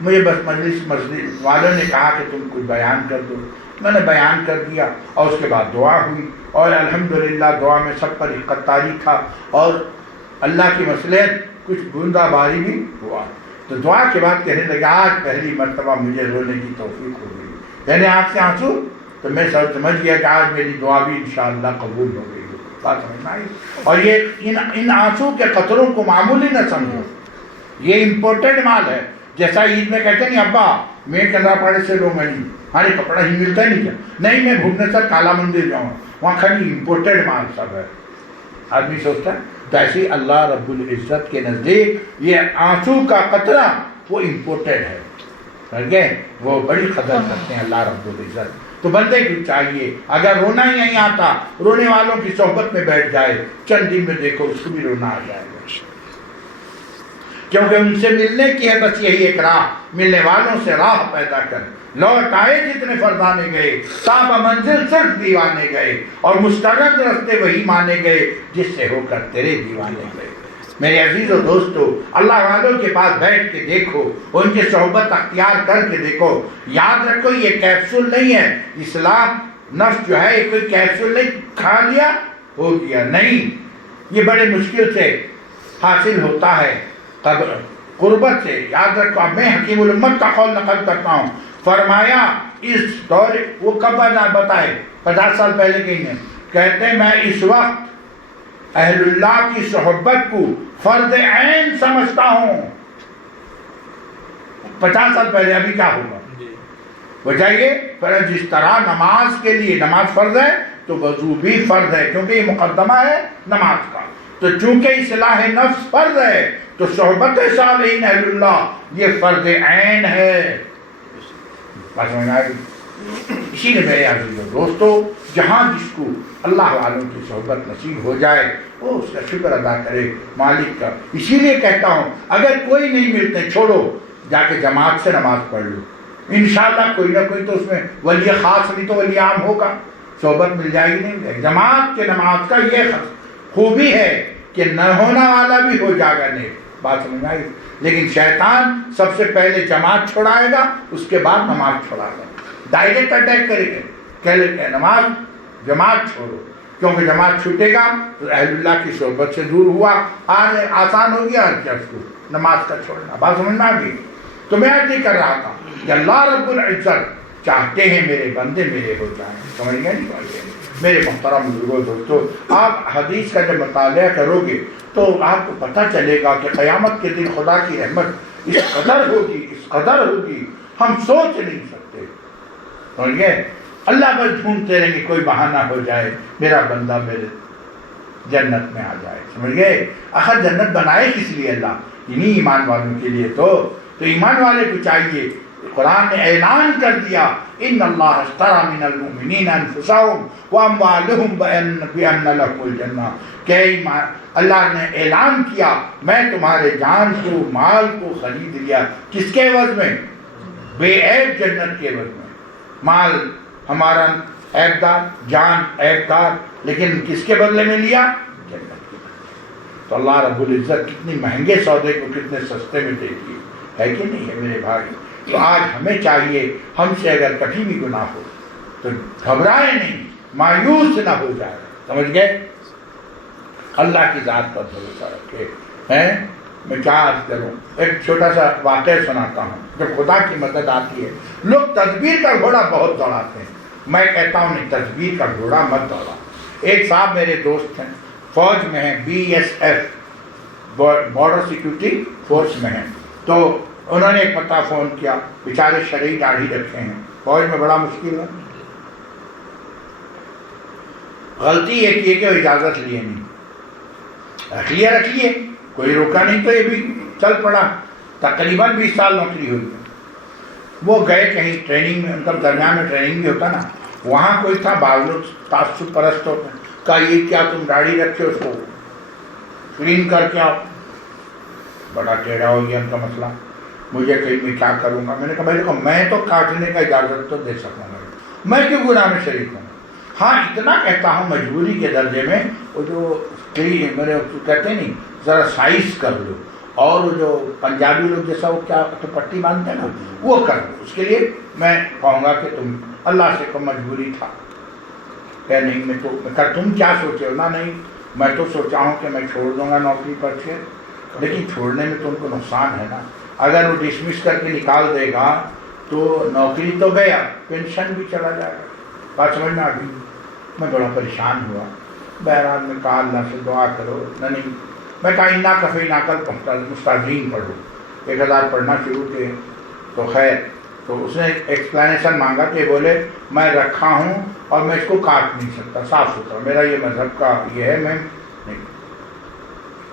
مجھے بس مجلس والوں نے کہا کہ تم کچھ بیان کر دو، میں نے بیان کر دیا اور اس کے بعد دعا ہوئی اور الحمدللہ دعا میں سب پر اقتداری تھا اور اللہ کی مصلحت کچھ بوندہ باری بھی ہوا۔ تو دعا کے بعد کہنے لگا آج پہلی مرتبہ مجھے رونے کی توفیق ہو گئی، یعنی آنکھ سے آنسو، تو میں سمجھ گیا کہ آج میری دعا بھی انشاءاللہ قبول ہو گئی۔ بات سمجھ آئی؟ اور یہ ان آنسو کے قطروں کو معمولی نہ سمجھو، یہ امپورٹنٹ مال ہے۔ جیسا عید میں کہتے نہیں ابا میں کندرا پاڑے سے لوں گا نہیں، ہمارے کپڑا ہی ملتا ہی نہیں کیا، نہیں میں بھوبنیشور کالا مندر جاؤں وہاں خالی امپورٹڈ مال سب ہے، آدمی سوچتا ہے۔ تو ایسے اللہ رب العزت کے نزدیک یہ آنسو کا قطرہ وہ امپورٹڈ ہے، سمجھ گئے؟ وہ بڑی قدر کرتے ہیں اللہ رب العزت۔ تو بندے کو چاہیے اگر رونا ہی نہیں آتا رونے والوں کی صحبت میں بیٹھ جائے، چند دن میں دیکھو اس کو بھی رونا آ جائے گا، کیونکہ ان سے ملنے کی ہے بس یہی ایک راہ، ملنے والوں سے راہ پیدا کر۔ لوٹ آئے جتنے فردانے گئے، تاب منزل صرف دیوانے گئے، اور مسترد رستے وہی مانے گئے جس سے ہو کر تیرے دیوانے گئے۔ میرے عزیز و دوستو، اللہ والوں کے پاس بیٹھ کے دیکھو، ان کی صحبت اختیار کر کے دیکھو۔ یاد رکھو یہ کیپسول نہیں ہے، اسلام نفس جو ہے یہ کوئی کیپسول نہیں کھا لیا ہو گیا، نہیں، یہ بڑے مشکل سے حاصل ہوتا ہے قربت سے۔ یاد رکھو، اب میں حکیم الامت کا قول نقل کرتا ہوں، فرمایا اس دور وہ کب بتائے 50 سال پہلے کہیں ہیں، کہتے ہیں میں اس وقت اہل اللہ کی صحبت کو فرض عین سمجھتا ہوں۔ 50 سال پہلے، ابھی کیا ہوگا؟ وجہ یہ جس طرح نماز کے لیے نماز فرض ہے تو وضو بھی فرض ہے، کیونکہ یہ مقدمہ ہے نماز کا۔ تو چونکہ اصلاح نفس فرض ہے تو صحبت صالحین اہل اللہ یہ فرض عین ہے۔ بات سمجھ آئی؟ اسی لیے میرے عزیز دوستو، جہاں جس کو اللہ والوں کی صحبت نصیب ہو جائے وہ اس کا شکر ادا کرے مالک کا۔ اسی لیے کہتا ہوں اگر کوئی نہیں ملتے چھوڑو، جا کے جماعت سے نماز پڑھ لو، انشاءاللہ کوئی نہ کوئی تو اس میں ولی خاص نہیں تو ولی عام ہوگا، صحبت مل جائے گی نہیں۔ جماعت کے نماز کا یہ خوبی ہے کہ نہ ہونا والا بھی ہو جائے گا نیک۔ بات سمجھ آئی؟ لیکن شیطان سب سے پہلے جماعت چھوڑائے گا، اس کے بعد نماز چھوڑائے گا، ڈائریکٹ اٹیک کرے گا، کہہ لے نماز جماعت چھوڑو، کیونکہ جماعت چھوٹے گا تو اہل اللہ کی صحبت سے دور ہوا، آسان ہو گیا ہر چیز کو نماز کا چھوڑنا۔ بات سمجھ میں آ گئی؟ تو میں عرض کر رہا تھا کہ اللہ رب العزت چاہتے ہیں میرے بندے میرے ہو جائیں، سمجھ گئے نہیں؟ میرے محترم بزرگوں دوستو، آپ حدیث کا جب مطالعہ کرو گے تو آپ کو پتہ چلے گا کہ قیامت کے دن خدا کی رحمت اس قدر ہوگی، اس قدر ہوگی ہم سوچ نہیں سکتے، سمجھ گئے؟ اللہ بس ڈھونڈتے رہیں گے کوئی بہانہ ہو جائے میرا بندہ میرے جنت میں آ جائے، سمجھ گئے؟ آخر جنت بنائے کس لیے اللہ؟ انہی ایمان والوں کے لیے۔ تو ایمان والے کو چاہیے، قرآن نے اعلان کر دیا ان اللہ اشتری من المؤمنین انفسهم واموالهم بان لهم الجنہ، کہ اللہ نے اعلان کیا میں تمہارے جان کو مال کو خرید لیا، کس کے عوض میں؟ بے عیب جنت کے عوض میں۔ مال ہمارا عیب دار، جان عیب دار، لیکن کس کے بدلے میں لیا؟ جنت کے بدلے۔ تو اللہ رب العزت کتنی مہنگے سودے کو کتنے سستے میں دے دیے، ہے کہ نہیں ہے میرے بھائی؟ تو آج ہمیں چاہیے ہم سے اگر کبھی بھی گناہ ہو تو گھبرائے نہیں، مایوس نہ ہو جائے، سمجھ گئے؟ اللہ کی ذات پر بھروسہ رکھے ہیں۔ میں کیا عرض کروں، ایک چھوٹا سا واقعہ سناتا ہوں۔ جب خدا کی مدد آتی ہے لوگ تدبیر کا گھوڑا بہت دوڑاتے ہیں، میں کہتا ہوں نہیں، تدبیر کا گھوڑا مت دوڑا۔ ایک صاحب میرے دوست ہیں، فوج میں ہیں، BSF بارڈر سیکورٹی فورس میں ہیں، تو انہوں نے ایک پتہ فون کیا، بیچارے شرعی داڑھی رکھے ہیں، فوج میں بڑا مشکل ہے۔ غلطی یہ کی کہ وہ اجازت لیے نہیں، رکھ لیے، کوئی روکا نہیں تو یہ بھی چل پڑا۔ تقریباً 20 سال نوکری ہوئی۔ وہ گئے کہیں ٹریننگ میں، ان کا درمیان میں ٹریننگ بھی ہوتا نا، وہاں کوئی تھا، بعض لوگ تعصب پرست ہوتے ہیں، کہا یہ کیا تم داڑھی رکھے اس کو کلین کر کے آؤ. بڑا ٹیڑھا ہو گیا ان کا مسئلہ. مجھے کہیں میں کیا کروں گا؟ میں نے کہا بھائی دیکھو میں تو کاٹنے کا اجازت تو دے سکوں گا، میں کیوں گناہ میں شریک ہوں. ہاں اتنا کہتا ہوں مجبوری کے درجے میں، وہ جو میرے کہتے ہیں نہیں ذرا سائز کر لو، اور وہ جو پنجابی لوگ جیسا وہ کیا تو پٹی باندھتے ہیں نا وہ کر لو. اس کے لیے میں کہوں گا کہ تم اللہ سے کو مجبوری تھا کہ نہیں میں تو تم کیا سوچے ہو؟ نہیں میں تو سوچا ہوں کہ میں چھوڑ دوں گا نوکری پر سے، لیکن چھوڑنے میں تو ان کو نقصان ہے نا. اگر وہ ڈسمس کر کے نکال دے گا تو نوکری تو گیا، پینشن بھی چلا جائے گا. بات سمجھ میں آ گئی. میں بڑا پریشان ہوا. بہرحال میں کہا اللہ سے دعا کرو. نہیں میں کہا انا کفی ناقل مستاجین پڑھو. 1000 پڑھنا شروع کیے تو خیر. تو اس نے ایکسپلینیشن مانگا کہ بولے میں رکھا ہوں اور میں اس کو کاٹ نہیں سکتا، صاف ستھرا میرا یہ مذہب کا یہ ہے. میں نہیں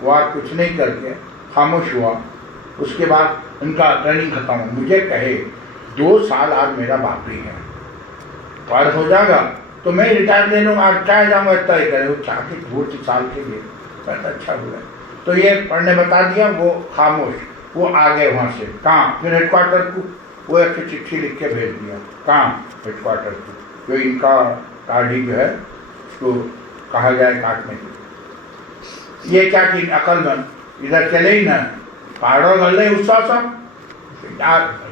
وہ کچھ نہیں کر کے خاموش ہوا. اس کے بعد ان کا ٹریننگ ختم ہو. مجھے کہے 2 سال آج میرا باقی ہے، پار ہو جائے گا تو میں ریٹائر لے لوں گا. آج کیا جاؤں گا اتنا ہی کرے وہ 2 سال کے لیے. اچھا ہوا. تو یہ پڑھنے بتا دیا. وہ خاموش. وہ آگے وہاں سے کہاں پھر ہیڈ کوارٹر کو وہ ایک چٹھی لکھ کے بھیج دیا. کہاں ہیڈ کوارٹر کو جو ان کا گاڑی جو ہے اس کو کہا جائے کاٹنے کے. یہ کیا کہ عقل مند ادھر چلے ہی نہ پہاڑوں گل رہے اس ساتھ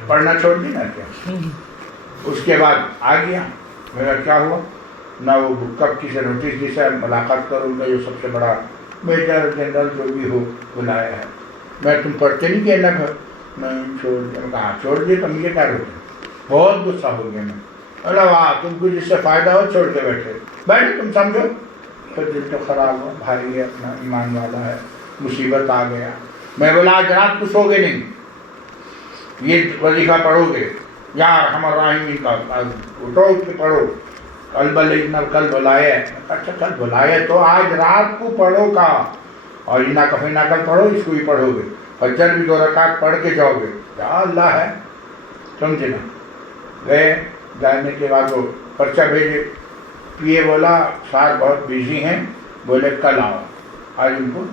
پڑھنا چھوڑ دی نا کیا. اس کے بعد آ گیا. میرا کیا ہوا نہ وہ کب کسی نوٹس دی سے ملاقات کروں گا، جو سب سے بڑا میجر جنرل جو بھی ہو بلایا ہے. میں تم پڑھتے نہیں کہ نہ میں چھوڑ دیا. میں کہا چھوڑ دیے تو مجھے کیا روکے. بہت غصہ ہو گیا. میں اللہ واہ تم کو جس سے فائدہ ہو چھوڑ کے بیٹھے تم سمجھو. پھر دل تو خراب ہوا. بھائی یہ اپنا ایمان والا ہے، مصیبت آ گیا. میں بولا آج رات کو سو گے نہیں، یہ وظیفہ پڑھو گے یا ارحم الراحمین کا اٹھو کے پڑھو. کل بلائے. اچھا کل بلائے تو آج رات کو پڑھو کا، اور انا کفی ناقل پڑھو اس کو ہی پڑھو گے. فجر بھی 2 رکعت پڑھ کے جاؤ گے. کیا اللہ ہے سمجھے نا. گئے. جانے کے بعد وہ پرچہ بھیجے. پیے بولا سار بہت بیزی ہیں، بولے کل آؤ. آج ان کو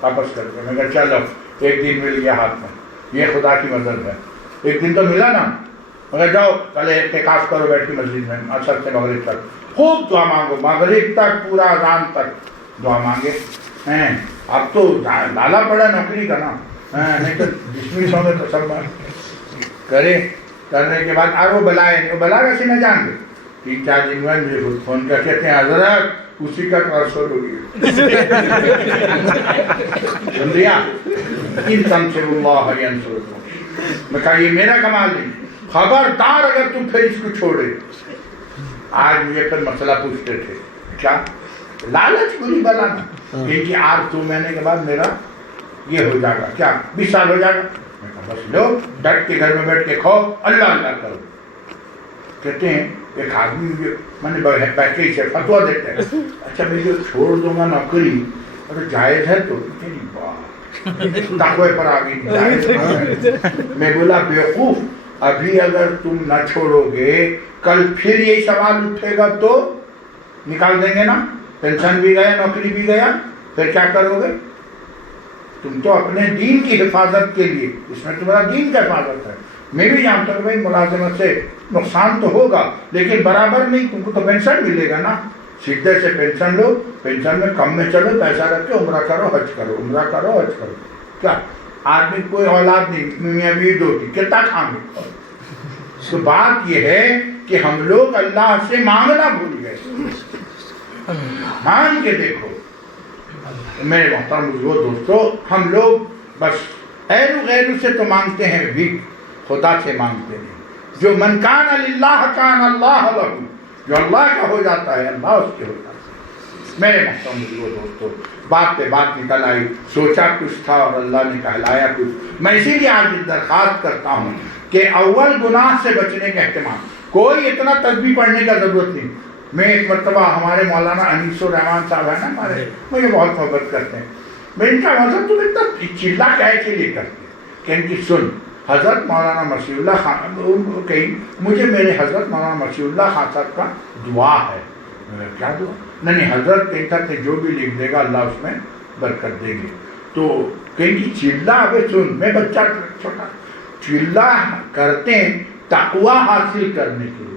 واپس کر کے میں کہا چلو 1 دن مل گیا ہاتھ میں. یہ خدا کی مدد ہے. 1 دن تو ملا نا. مگر جاؤ کل اعتکاف کرو بیٹھ کے مسجد میں عصر سے مغرب تک خوب دعا مانگو. مغرب تک پورا اذان تک دعا مانگے. اب تو لالا پڑا نوکری کا نا، نہیں تو ڈسمس ہونے تو سب کرے. کرنے کے بعد آگے وہ بلا ویسے نہ جان گے. 3-4 دن بعد مجھے خود فون کر کہتے ہیں حضرت اسی کا ٹرانسفر ہو گیا. سن لیا ان تنصروا اللہ ینصرکم. میں کہا یہ میرا کمال نہیں، خبردار اگر تم پھر اس کو چھوڑے. آج مجھے پھر مسئلہ پوچھتے تھے کیا لالچ بری بلا نا کہ آج 2 مہینے کے بعد میرا یہ ہو جائے گا، کیا 20 سال ہو جائے گا. میں کہا بس لو ڈٹ کے گھر میں بیٹھ کے کھاؤ اللہ اللہ کرو. کہتے ہیں ایک آدمی میں نے پیکیج سے فتوا دیتے ہیں اچھا میں جو چھوڑ دوں گا نوکری اگر جائز ہے تو تقوی پر آگے جائز ہے. میں بولا بیوقوف ابھی اگر تم نہ چھوڑو گے کل پھر یہی سوال اٹھے گا تو نکال دیں گے نا. پینشن بھی گیا نوکری بھی گیا پھر کیا کرو گے. تم تو اپنے دین کی حفاظت کے لیے اس میں تمہارا دین کا حفاظت ہے. میں بھی جانتا ہوں بھائی ملازمت سے نقصان تو ہوگا لیکن برابر نہیں. تم کو تو پینشن ملے گا نا. سیدھے سے پینشن لو، پینشن میں کم میں چلو، پیسہ رکھ کے عمرہ کرو حج کرو، عمرہ کرو حج کرو. کیا آدمی کوئی اولاد نہیں، میاں بیوی 2 کتنا کھاؤں گے. تو بات یہ ہے کہ ہم لوگ اللہ سے مانگنا بھول گئے. مان کے دیکھو میرے محترم دوستو، ہم لوگ بس ایرو غیرو سے تو مانگتے ہیں بھی، خدا سے مانگتے ہیں. جو من کان للہ کان اللہ لہ، جو اللہ کا ہو جاتا ہے اللہ اس کے ہو جاتا ہے. میرے محترم دوستو بات پہ بات نکل آئی. سوچا کچھ تھا اور اللہ نے کہلایا کچھ. میں اسی لیے آج درخواست کرتا ہوں کہ اول گناہ سے بچنے کا اہتمام. کوئی اتنا تسبیح پڑھنے کا ضرورت نہیں. میں ایک مرتبہ ہمارے مولانا انیس الرحمان صاحب ہیں نا ہمارے، مجھے بہت محبت کرتے ہیں. میں ان کا مطلب تم اتنا چلا کہہ کے لیے کرتے کہ ان کی سن حضرت مولانا مسیح اللہ خان کہیں مجھے میرے حضرت مولانا مسیح اللہ خان صاحب کا دعا ہے. کیا دعا؟ نہیں حضرت کہتا تھے جو بھی لکھ دے گا اللہ اس میں برکت دے گی. تو کہیں گی چلا ابے سن، میں بچہ چھوٹا چلا کرتے ہیں تقوی حاصل کرنے کے لیے.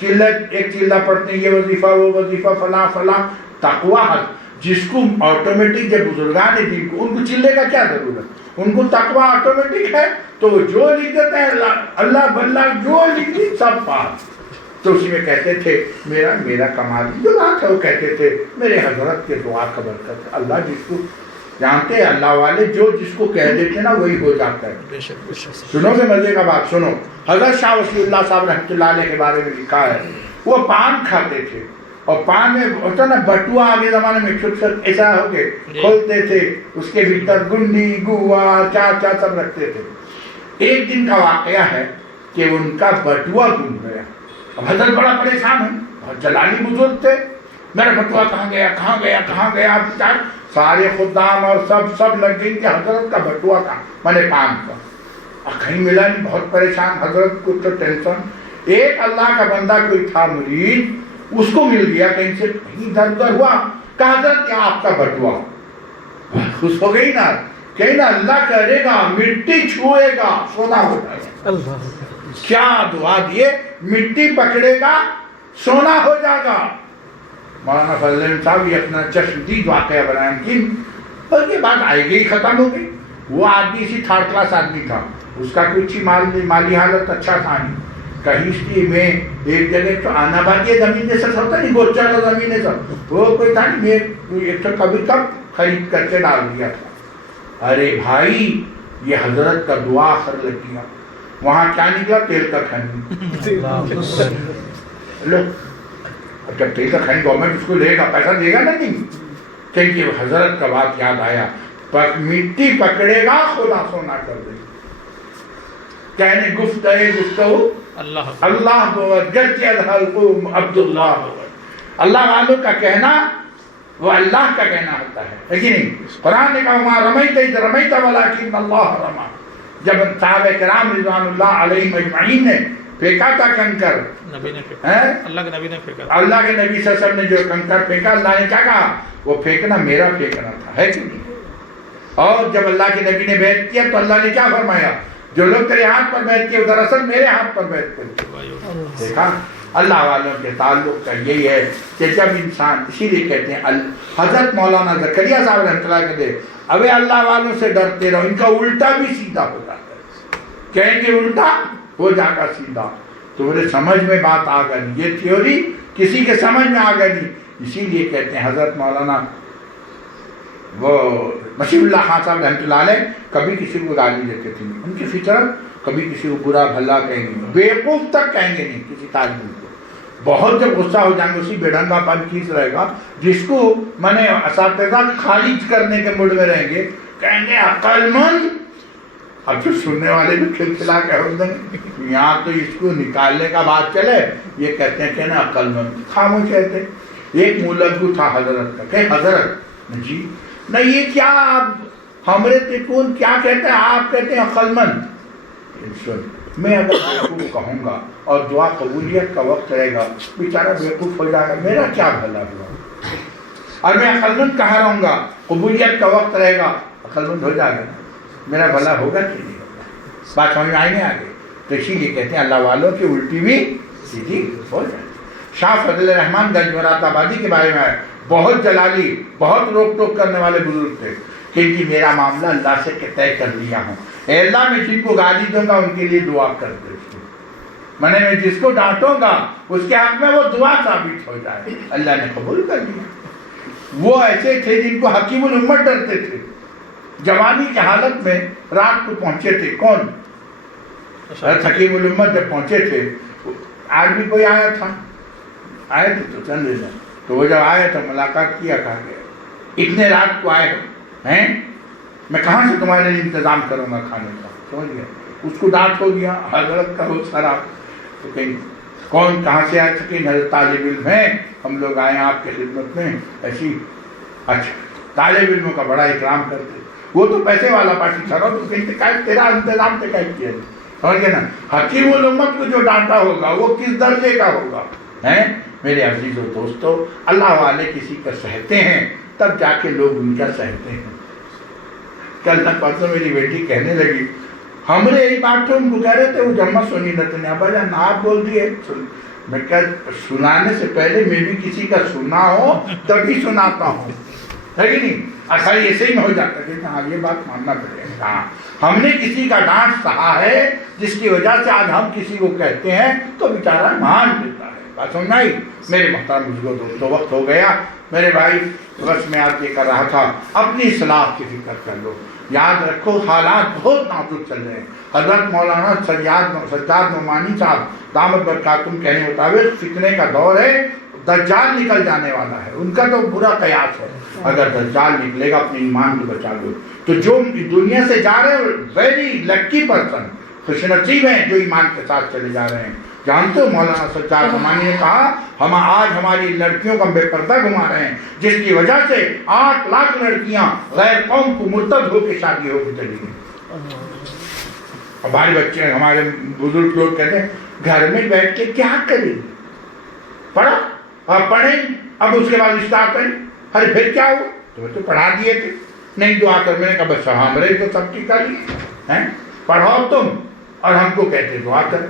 چلا ایک چلا پڑھتے ہیں یہ وظیفہ وہ وظیفہ فلاں فلاں تقوی حاصل. جس کو آٹومیٹک جب بزرگان دین کو ان کو چلے کا کیا ضرورت، ان کو تقوی آٹومیٹک ہے تو وہ جو لکھ دیتے ہیں اللہ بلّہ جو لکھ دی سب پاس. تو اسی میں کہتے تھے میرا کمال جو بات ہے وہ کہتے تھے میرے حضرت کے دعا کا برکت ہے. اللہ جس کو جانتے ہیں اللہ والے جو جس کو کہہ دیتے نا وہی ہو جاتا ہے. سنو گے مزے کا بات سنو. حضرت شاہ ولی اللہ صاحب رحمۃ اللہ علیہ کے بارے میں لکھا ہے وہ پان کھاتے تھے اور پان میں ہوتا نا بٹوا آگے زمانے میں چھٹ ایسا ہو کے کھولتے تھے اس کے بھیتر گنڈی گوا چا سب رکھتے تھے. ایک دن کا واقعہ ہے کہ ان کا بٹوا گم گیا. اب حضرت بڑا پریشان ہے، بہت جلالی بزرگ تھے. میرا بٹوا کہاں گیا کہاں گیا کہاں گیا. سارے خدام اور سب لگ گئی کہ حضرت کا بٹوا کہاں، میں نے پان کا کہیں ملا نہیں. بہت پریشان حضرت کو تو ٹینشن. ایک اللہ کا بندہ کوئی تھا مریض اس کو مل گیا کہیں سے کہیں ادھر ہوا کہ حضرت کیا آپ کا بٹوا. خوش ہو گئی نا کہیں نا اللہ کرے گا مٹی چھوئے گا سونا ہو جائے گا. کیا دعا دیے مٹی پکڑے گا سونا ہو جائے گا. مولانا فضل احمد صاحب یہ اپنا چشمدید واقعہ بنائیں کن اور یہ بات آئے گئی ختم ہو گئی. وہ آدمی اسی تھرڈ کلاس آدمی تھا، اس کا کوئی مالی حالت اچھا تھا نہیں. کہیں میں ایک جگہ تو آنا باقی زمین جیسا ہوتا نہیں گوچا زمین ایسا وہ کوئی تھا نہیں. میں ایک تو کبھی کب خرید کر کے ڈال دیا تھا. ارے بھائی یہ حضرت کا دعا اثر لگ گیا. وہاں کیا نکلا تیل کا کھانی. لو جب تیل کا کھانی گورنمنٹ اس کو لے گا پیسہ دے گا نا نہیں. کہ حضرت کا بات یاد آیا مٹی پکڑے گا خدا سونا کر دے. کہنے گفتگو اللہ بود گرچہ الحلقوم عبداللہ بود. اللہ والوں کا کہنا وہ اللہ کا کہنا ہوتا ہے لیکن نہیں. قرآن نے کہا وما رمیت اذ رمیت ولکن اللہ رمی. جب صحابہ کرام رضوان اللہ علیہم اجمعین نے پھینکا تھا کنکر، اللہ کے نبی صلی اللہ علیہ وسلم نے جو کنکر پھینکا اللہ نے کیا کہا وہ پھینکنا میرا پھینکنا تھا ہے کہ نہیں. اور جب اللہ کے نبی نے بیعت کیا تو اللہ نے کیا فرمایا جو لوگ تیرے ہاتھ پر بیعت کیے دراصل میرے ہاتھ پر بیعت کرتے. دیکھا اللہ والوں کے تعلق کا یہی ہے کہ جب انسان اسی لیے کہتے ہیں حضرت مولانا زکریا صاحب رحمۃ اللہ کہتے ابے اللہ والوں سے ڈرتے رہو ان کا الٹا بھی سیدھا ہو جاتا ہے. کہیں گے الٹا ہو جا کر سیدھا. تو میرے سمجھ میں بات آ گئی. یہ تھیوری کسی کے سمجھ میں آ گئی. اسی لیے کہتے ہیں حضرت مولانا وہ مسیح اللہ خان صاحب رحمۃ اللہ علیہ کبھی کسی کو گالی دیتے تھے. ان کی فطرت کبھی کسی کو برا بھلا کہیں گے بیوقوف تک کہیں گے نہیں کسی طالب کو. بہت جب غصہ ہو جائیں گے اسی بیڈنگا پن کیس رہے گا جس کو میں نے اساتذہ خارج کرنے کے موڈ میں رہیں گے کہیں گے عقل مند. اب پھر سننے والے بھی کھلکھلا کے ہو دیں گے یہاں تو اس کو نکالنے کا بات چلے یہ کہتے ہیں کہ نا عقل مند خاموش کہتے. ایک مولگو تھا حضرت کا کہ حضرت جی نہیں یہ کیا آپ ہمارے تکون کیا کہتے ہیں آپ کہتے ہیں عقل مند. میں اگر بیوقوف کہوں گا اور دعا قبولیت کا وقت رہے گا بیچارہ بیوقوف ہو جائے گا میرا کیا بھلا ہوا. اور میں عقل مند کہاں رہوں گا قبولیت کا وقت رہے گا عقل مند ہو جائے گا میرا بھلا ہوگا کہ نہیں ہوگا. بات سمجھ میں آئی نہیں آگے. تو اسی لیے کہتے ہیں اللہ والوں کی الٹی بھی سیدھی ہو جائے. شاہ فضل الرحمان گنج مراد آبادی کے بارے میں بہت جلالی بہت روک ٹوک کرنے والے بزرگ تھے کہ میرا معاملہ اللہ سے طے کر لیا ہوں. اے اللہ میں جن کو گالی دوں گا ان کے لیے دعا کر دے. میں جس کو ڈانٹوں گا اس کے حق میں وہ دعا ثابت ہو جائے. اللہ نے قبول کر لیا. وہ ایسے تھے جن کو حکیم الامت ڈرتے تھے. جوانی کی حالت میں رات کو پہنچے تھے. کون حکیم الامت جب پہنچے تھے آج بھی کوئی آیا تھا آئے تھے تو چند دن. تو وہ جب آئے تو ملاقات کیا کہا گیا اتنے رات کو آئے ہیں میں کہاں سے تمہارے لیے انتظام کروں گا کھانے کا. سمجھ گیا. اس کو ڈانٹ ہو گیا حضرت کا بہت سارا. تو کہیں کون کہاں سے آئے تھے کہ طالب علم ہیں ہم لوگ آئے آپ کے خدمت میں ایسی. اچھا طالب علموں کا بڑا اکرام کرتے وہ تو پیسے والا پارٹی تھا، تو تیرا انتظام سے کیا کیا، سمجھ گئے نا؟ حکیم الامت کو جو ڈانٹا ہوگا وہ کس درجے کا ہوگا، ہیں؟ میرے عزیز و دوستو، اللہ والے کسی کا سہتے ہیں تب جا کے لوگ ان کا سہتے ہیں۔ کل تک پرسوں میری بیٹی کہنے لگی، ہمارے یہی بات تو ان کو کہہ رہے تھے وہ جمع سنی نتنے ابا جان آپ بول دیے، میں کہا سنانے سے پہلے میں بھی کسی کا سنا ہو تبھی سناتا ہوں، ہے کہ نہیں؟ اچھا ایسے ہی میں ہو جاتا ہے کہ ہاں یہ بات ماننا پڑے گا، ہم نے کسی کا ڈانٹ سہا ہے جس کی وجہ سے آج ہم کسی کو کہتے ہیں تو بیچارہ مان لیتا ہے۔ بات سمجھ آئی؟ میرے محترم بزرگوں دوستو، وقت ہو گیا میرے بھائی، بس میں آپ یہ کر رہا تھا اپنی اصلاح کی فکر کر لو، یاد رکھو حالات بہت نازک چل رہے ہیں۔ حضرت مولانا سجاد نعمانی صاحب دامت برکاتہم کہنے مطابق فتنے کا دور ہے، دجال نکل جانے والا ہے، ان کا تو برا قیاس ہے، اگر دجال نکلے گا اپنے ایمان کو بچا لو۔ تو جو دنیا سے جا رہے ہیں ویری لکی پرسن، خوش نصیب ہیں جو ایمان کے ساتھ چلے جا رہے ہیں۔ جانتے ہو مولانا سجاد نعمانی نے کہا ہم آج ہماری لڑکیوں کا بے پردہ گھما رہے ہیں جس کی وجہ سے 8 لاکھ لڑکیاں غیر قوم کو مرتد ہو کے شادی ہو کے چلی گئی۔ ہمارے بچے ہمارے بزرگ لوگ کہتے ہیں گھر میں بیٹھ کے کیا کریں، پڑھا اور پڑھیں اب اس کے بعد اسٹارٹ کریں، ارے پھر کیا ہوا، تمہیں تو پڑھا دیے تھے، نہیں دعا کر، میں نے کہا بس ہمارے تو سب کی کر لی، پڑھاؤ تم اور ہم کو کہتے دعا کر۔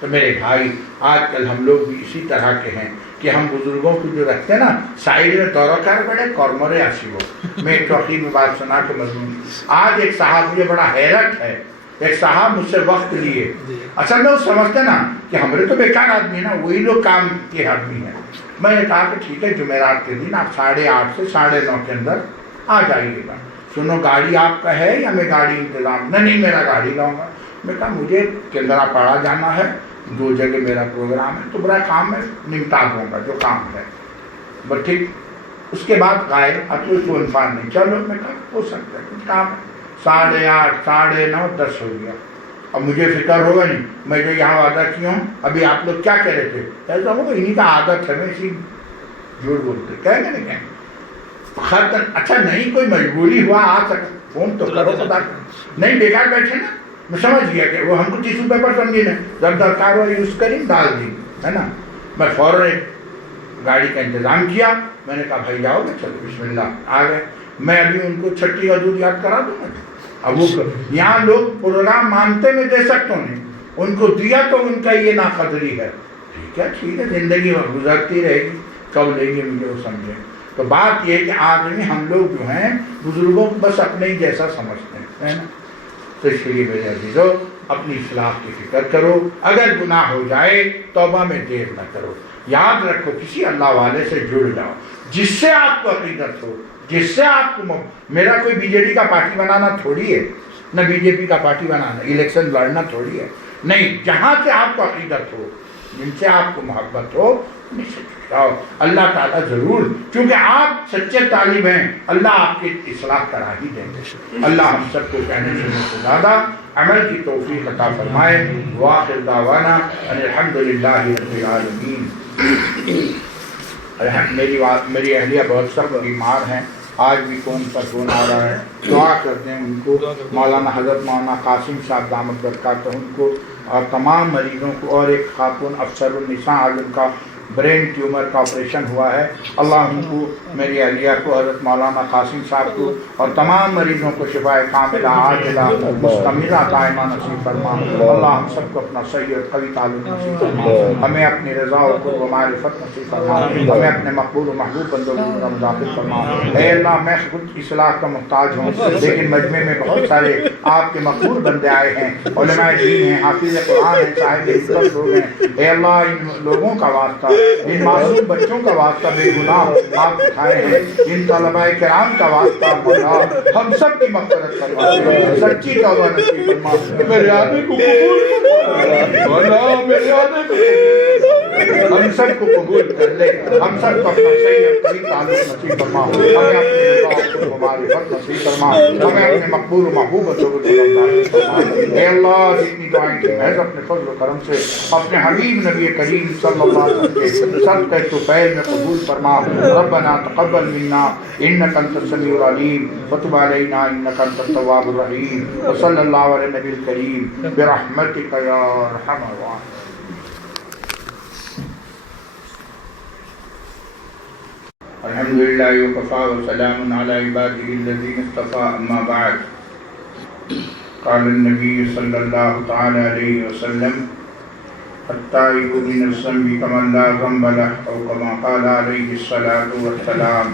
تو میرے بھائی آج کل ہم لوگ بھی اسی طرح کے ہیں کہ ہم بزرگوں کو جو رکھتے ہیں نا سائڈ میں دورہ کر بڑے کورمرے آشیبو، میں ایک توقیر میں بات سنا کے مضمون، آج ایک صاحب مجھے بڑا حیرت ہے، ایک صاحب مجھ سے وقت لیے، اصل میں وہ سمجھتے نا کہ ہمارے تو بیکار آدمی ہے نا، وہی لوگ کام کے آدمی ہیں۔ میں نے کہا کہ ٹھیک ہے جمعرات کے دن آپ 8:30 سے 9:30 کے اندر آ جائیے گا، سنو گاڑی آپ کا ہے یا میں گاڑی انتظام، نہیں میرا گاڑی لاؤں گا۔ میں کہا مجھے کیندرا پاڑا جانا ہے، 2 جگہ میرا پروگرام ہے، تو بڑا کام ہے نمٹا دوں گا جو کام ہے، بس ٹھیک۔ اس کے بعد گائے اب کوئی فون فان نہیں، چلو میں کہا ہو سکتا ہے کچھ کام ہے، 8:30 9:30 10 ہو گیا۔ اب مجھے فکر ہوگا نہیں، میں جو یہاں وعدہ کیا ہوں، ابھی آپ لوگ کیا کہہ رہے تھے، ایسا ہوگا انہیں کا عادت ہے، میں اسی جھوٹ بولتے کہیں گے نہیں کہیں خط، اچھا نہیں کوئی مجبوری ہوا آ سکتا فون تو کرو، خدا نہیں بیکار بیٹھے نا، میں سمجھ گیا کہ وہ ہم کو ٹیشو پیپر سمجھے نا، جب درکار ہوا یوز کریں ڈال دیں، ہے نا۔ میں فوراً گاڑی کا انتظام کیا، میں نے کہا بھائی جاؤ گے، چلو بسم اللہ، آ گئے۔ میں ابھی ان کو چھٹی کا دودھ یاد کرا دوں گا، اب وہ یہاں لوگ پروگرام مانتے میں دے سکتا ہوں، ان کو دیا تو ان کا یہ ناقدری ہے، ٹھیک ہے زندگی گزرتی رہے گی، کب لیں گے مجھے وہ سمجھے۔ تو بات یہ کہ آدمی ہم لوگ جو ہیں بزرگوں کو بس اپنے ہی جیسا سمجھتے ہیں، ہے نا۔ تو اس لیے میرے عزیزو اپنی اصلاح کی فکر کرو، اگر گناہ ہو جائے توبہ میں دیر نہ کرو، یاد رکھو کسی اللہ والے سے جڑ جاؤ جس سے آپ کو عقیدت ہو، جس سے آپ کو میرا کوئی بی جے ڈی کا پارٹی بنانا تھوڑی ہے، نہ بی جے پی کا پارٹی بنانا، الیکشن لڑنا تھوڑی ہے، نہیں، جہاں سے آپ کو عقیدت ہو، جن سے آپ کو محبت ہو، نہیں سے جڑاؤ، اللہ تعالیٰ ضرور، کیونکہ آپ سچے طالب ہیں، اللہ آپ کی اصلاح کرا ہی دیں گے۔ اللہ ہم سب کو کہنے سننے سے زیادہ عمل کی توفیق عطا فرمائے۔ وآخر دعوانا ان الحمد للہ رب العالمین۔ میری اہلیہ بہت سخت بیمار ہیں، آج بھی کون سا فون آ رہا ہے، دعا کرتے ہیں ان کو، مولانا حضرت مولانا قاسم صاحب دامت برکاتہم کو اور تمام مریضوں کو، اور ایک خاتون افسر النساء آج ان کا برین ٹیومر کا آپریشن ہوا ہے، اللہ ان کو، میری اہلیہ کو، حضرت مولانا قاسم صاحب کو اور تمام مریضوں کو شفاء کاملہ عاجلہ مستمرہ دائمہ نصیب فرما۔ اللہ ہم سب کو اپنا صحیح اور قوی تعلق نصیب فرما، ہمیں اپنی رضا اور قرب و معرفت نصیب فرما، ہمیں اپنے مقبول و محبوب بندوں کی طرف داخل فرما۔ اے اللہ میں خود اصلاح کا محتاج ہوں، لیکن مجمع میں بہت سارے آپ کے مقبول بندے آئے ہیں، علماء دین ہیں، حافظ قرآن ہیں، صاحب عزت لوگ ہیں، اے اللہ ان لوگوں کا واسطہ، ان معصوم بچوں کا واسطہ بے گناہ آپ اٹھائے ہیں، ان طلباء کرام کا واسطہ مولا ہم سب کی مغفرت فرما، سچی توبہ نصیب فرما، میرے آدمی کو قبول مولا، میرے آدمی کو ہم سب کو قبول کر لے، ہم سب کو اپنا صحیح اور قوی تعلق نصیب فرما، ہمیں اپنے رضا اور معرفت نصیب فرما، ہمیں اپنے مقبول و محبوب بندوں کو فرما۔ اے اللہ جتنی دعائیں کی محض اپنے فضل و کرم سے اپنے حبیب نبی کریم صلی اللہ علیہ وسلم کے صدقہ طفیل میں قبول فرما. ربنا تقبل منا انک انت السمیع العلیم وتب علینا انک انت التواب الرحیم وصلی اللہ علی النبی الکریم برحمتک یا ارحم الراحمین. الحمد للہ وکفی وسلام علی عبادہ الذین اصطفی اما بعد. قال النبی صلی اللہ تعالی علیہ وسلم التائب من الذنب کمن لا ذنب له او کما قال علیہ الصلاۃ والسلام.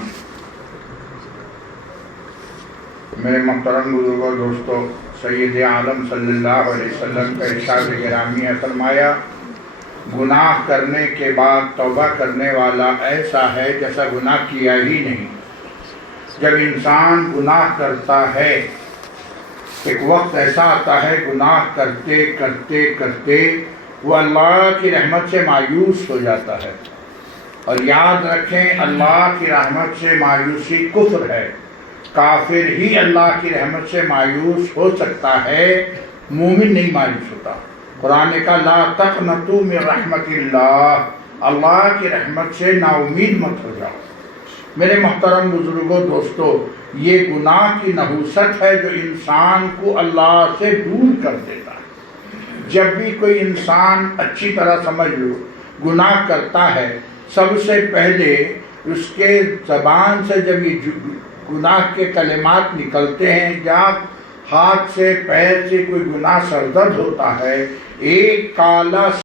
میرے محترم بزرگوں دوستو، سید عالم صلی اللہ علیہ وسلم کا ارشاد گرامی ہے، فرمایا گناہ کرنے کے بعد توبہ کرنے والا ایسا ہے جیسا گناہ کیا ہی نہیں. جب انسان گناہ کرتا ہے، ایک وقت ایسا آتا ہے گناہ کرتے کرتے کرتے وہ اللہ کی رحمت سے مایوس ہو جاتا ہے. اور یاد رکھیں، اللہ کی رحمت سے مایوسی کفر ہے. کافر ہی اللہ کی رحمت سے مایوس ہو سکتا ہے، مومن نہیں مایوس ہوتا. قرآن کا لا تقنطوا من رحمت اللہ، اللہ کی رحمت سے نا امید مت ہو جاؤ. میرے محترم بزرگوں دوستو، یہ گناہ کی نحوست ہے جو انسان کو اللہ سے دور کر دیتا ہے. جب بھی کوئی انسان اچھی طرح سمجھ لو گناہ کرتا ہے، سب سے پہلے اس کے زبان سے جب یہ گناہ کے کلمات نکلتے ہیں، جب ہاتھ سے پیر سے کوئی گناہ سرزد ہوتا ہے، ایک کالا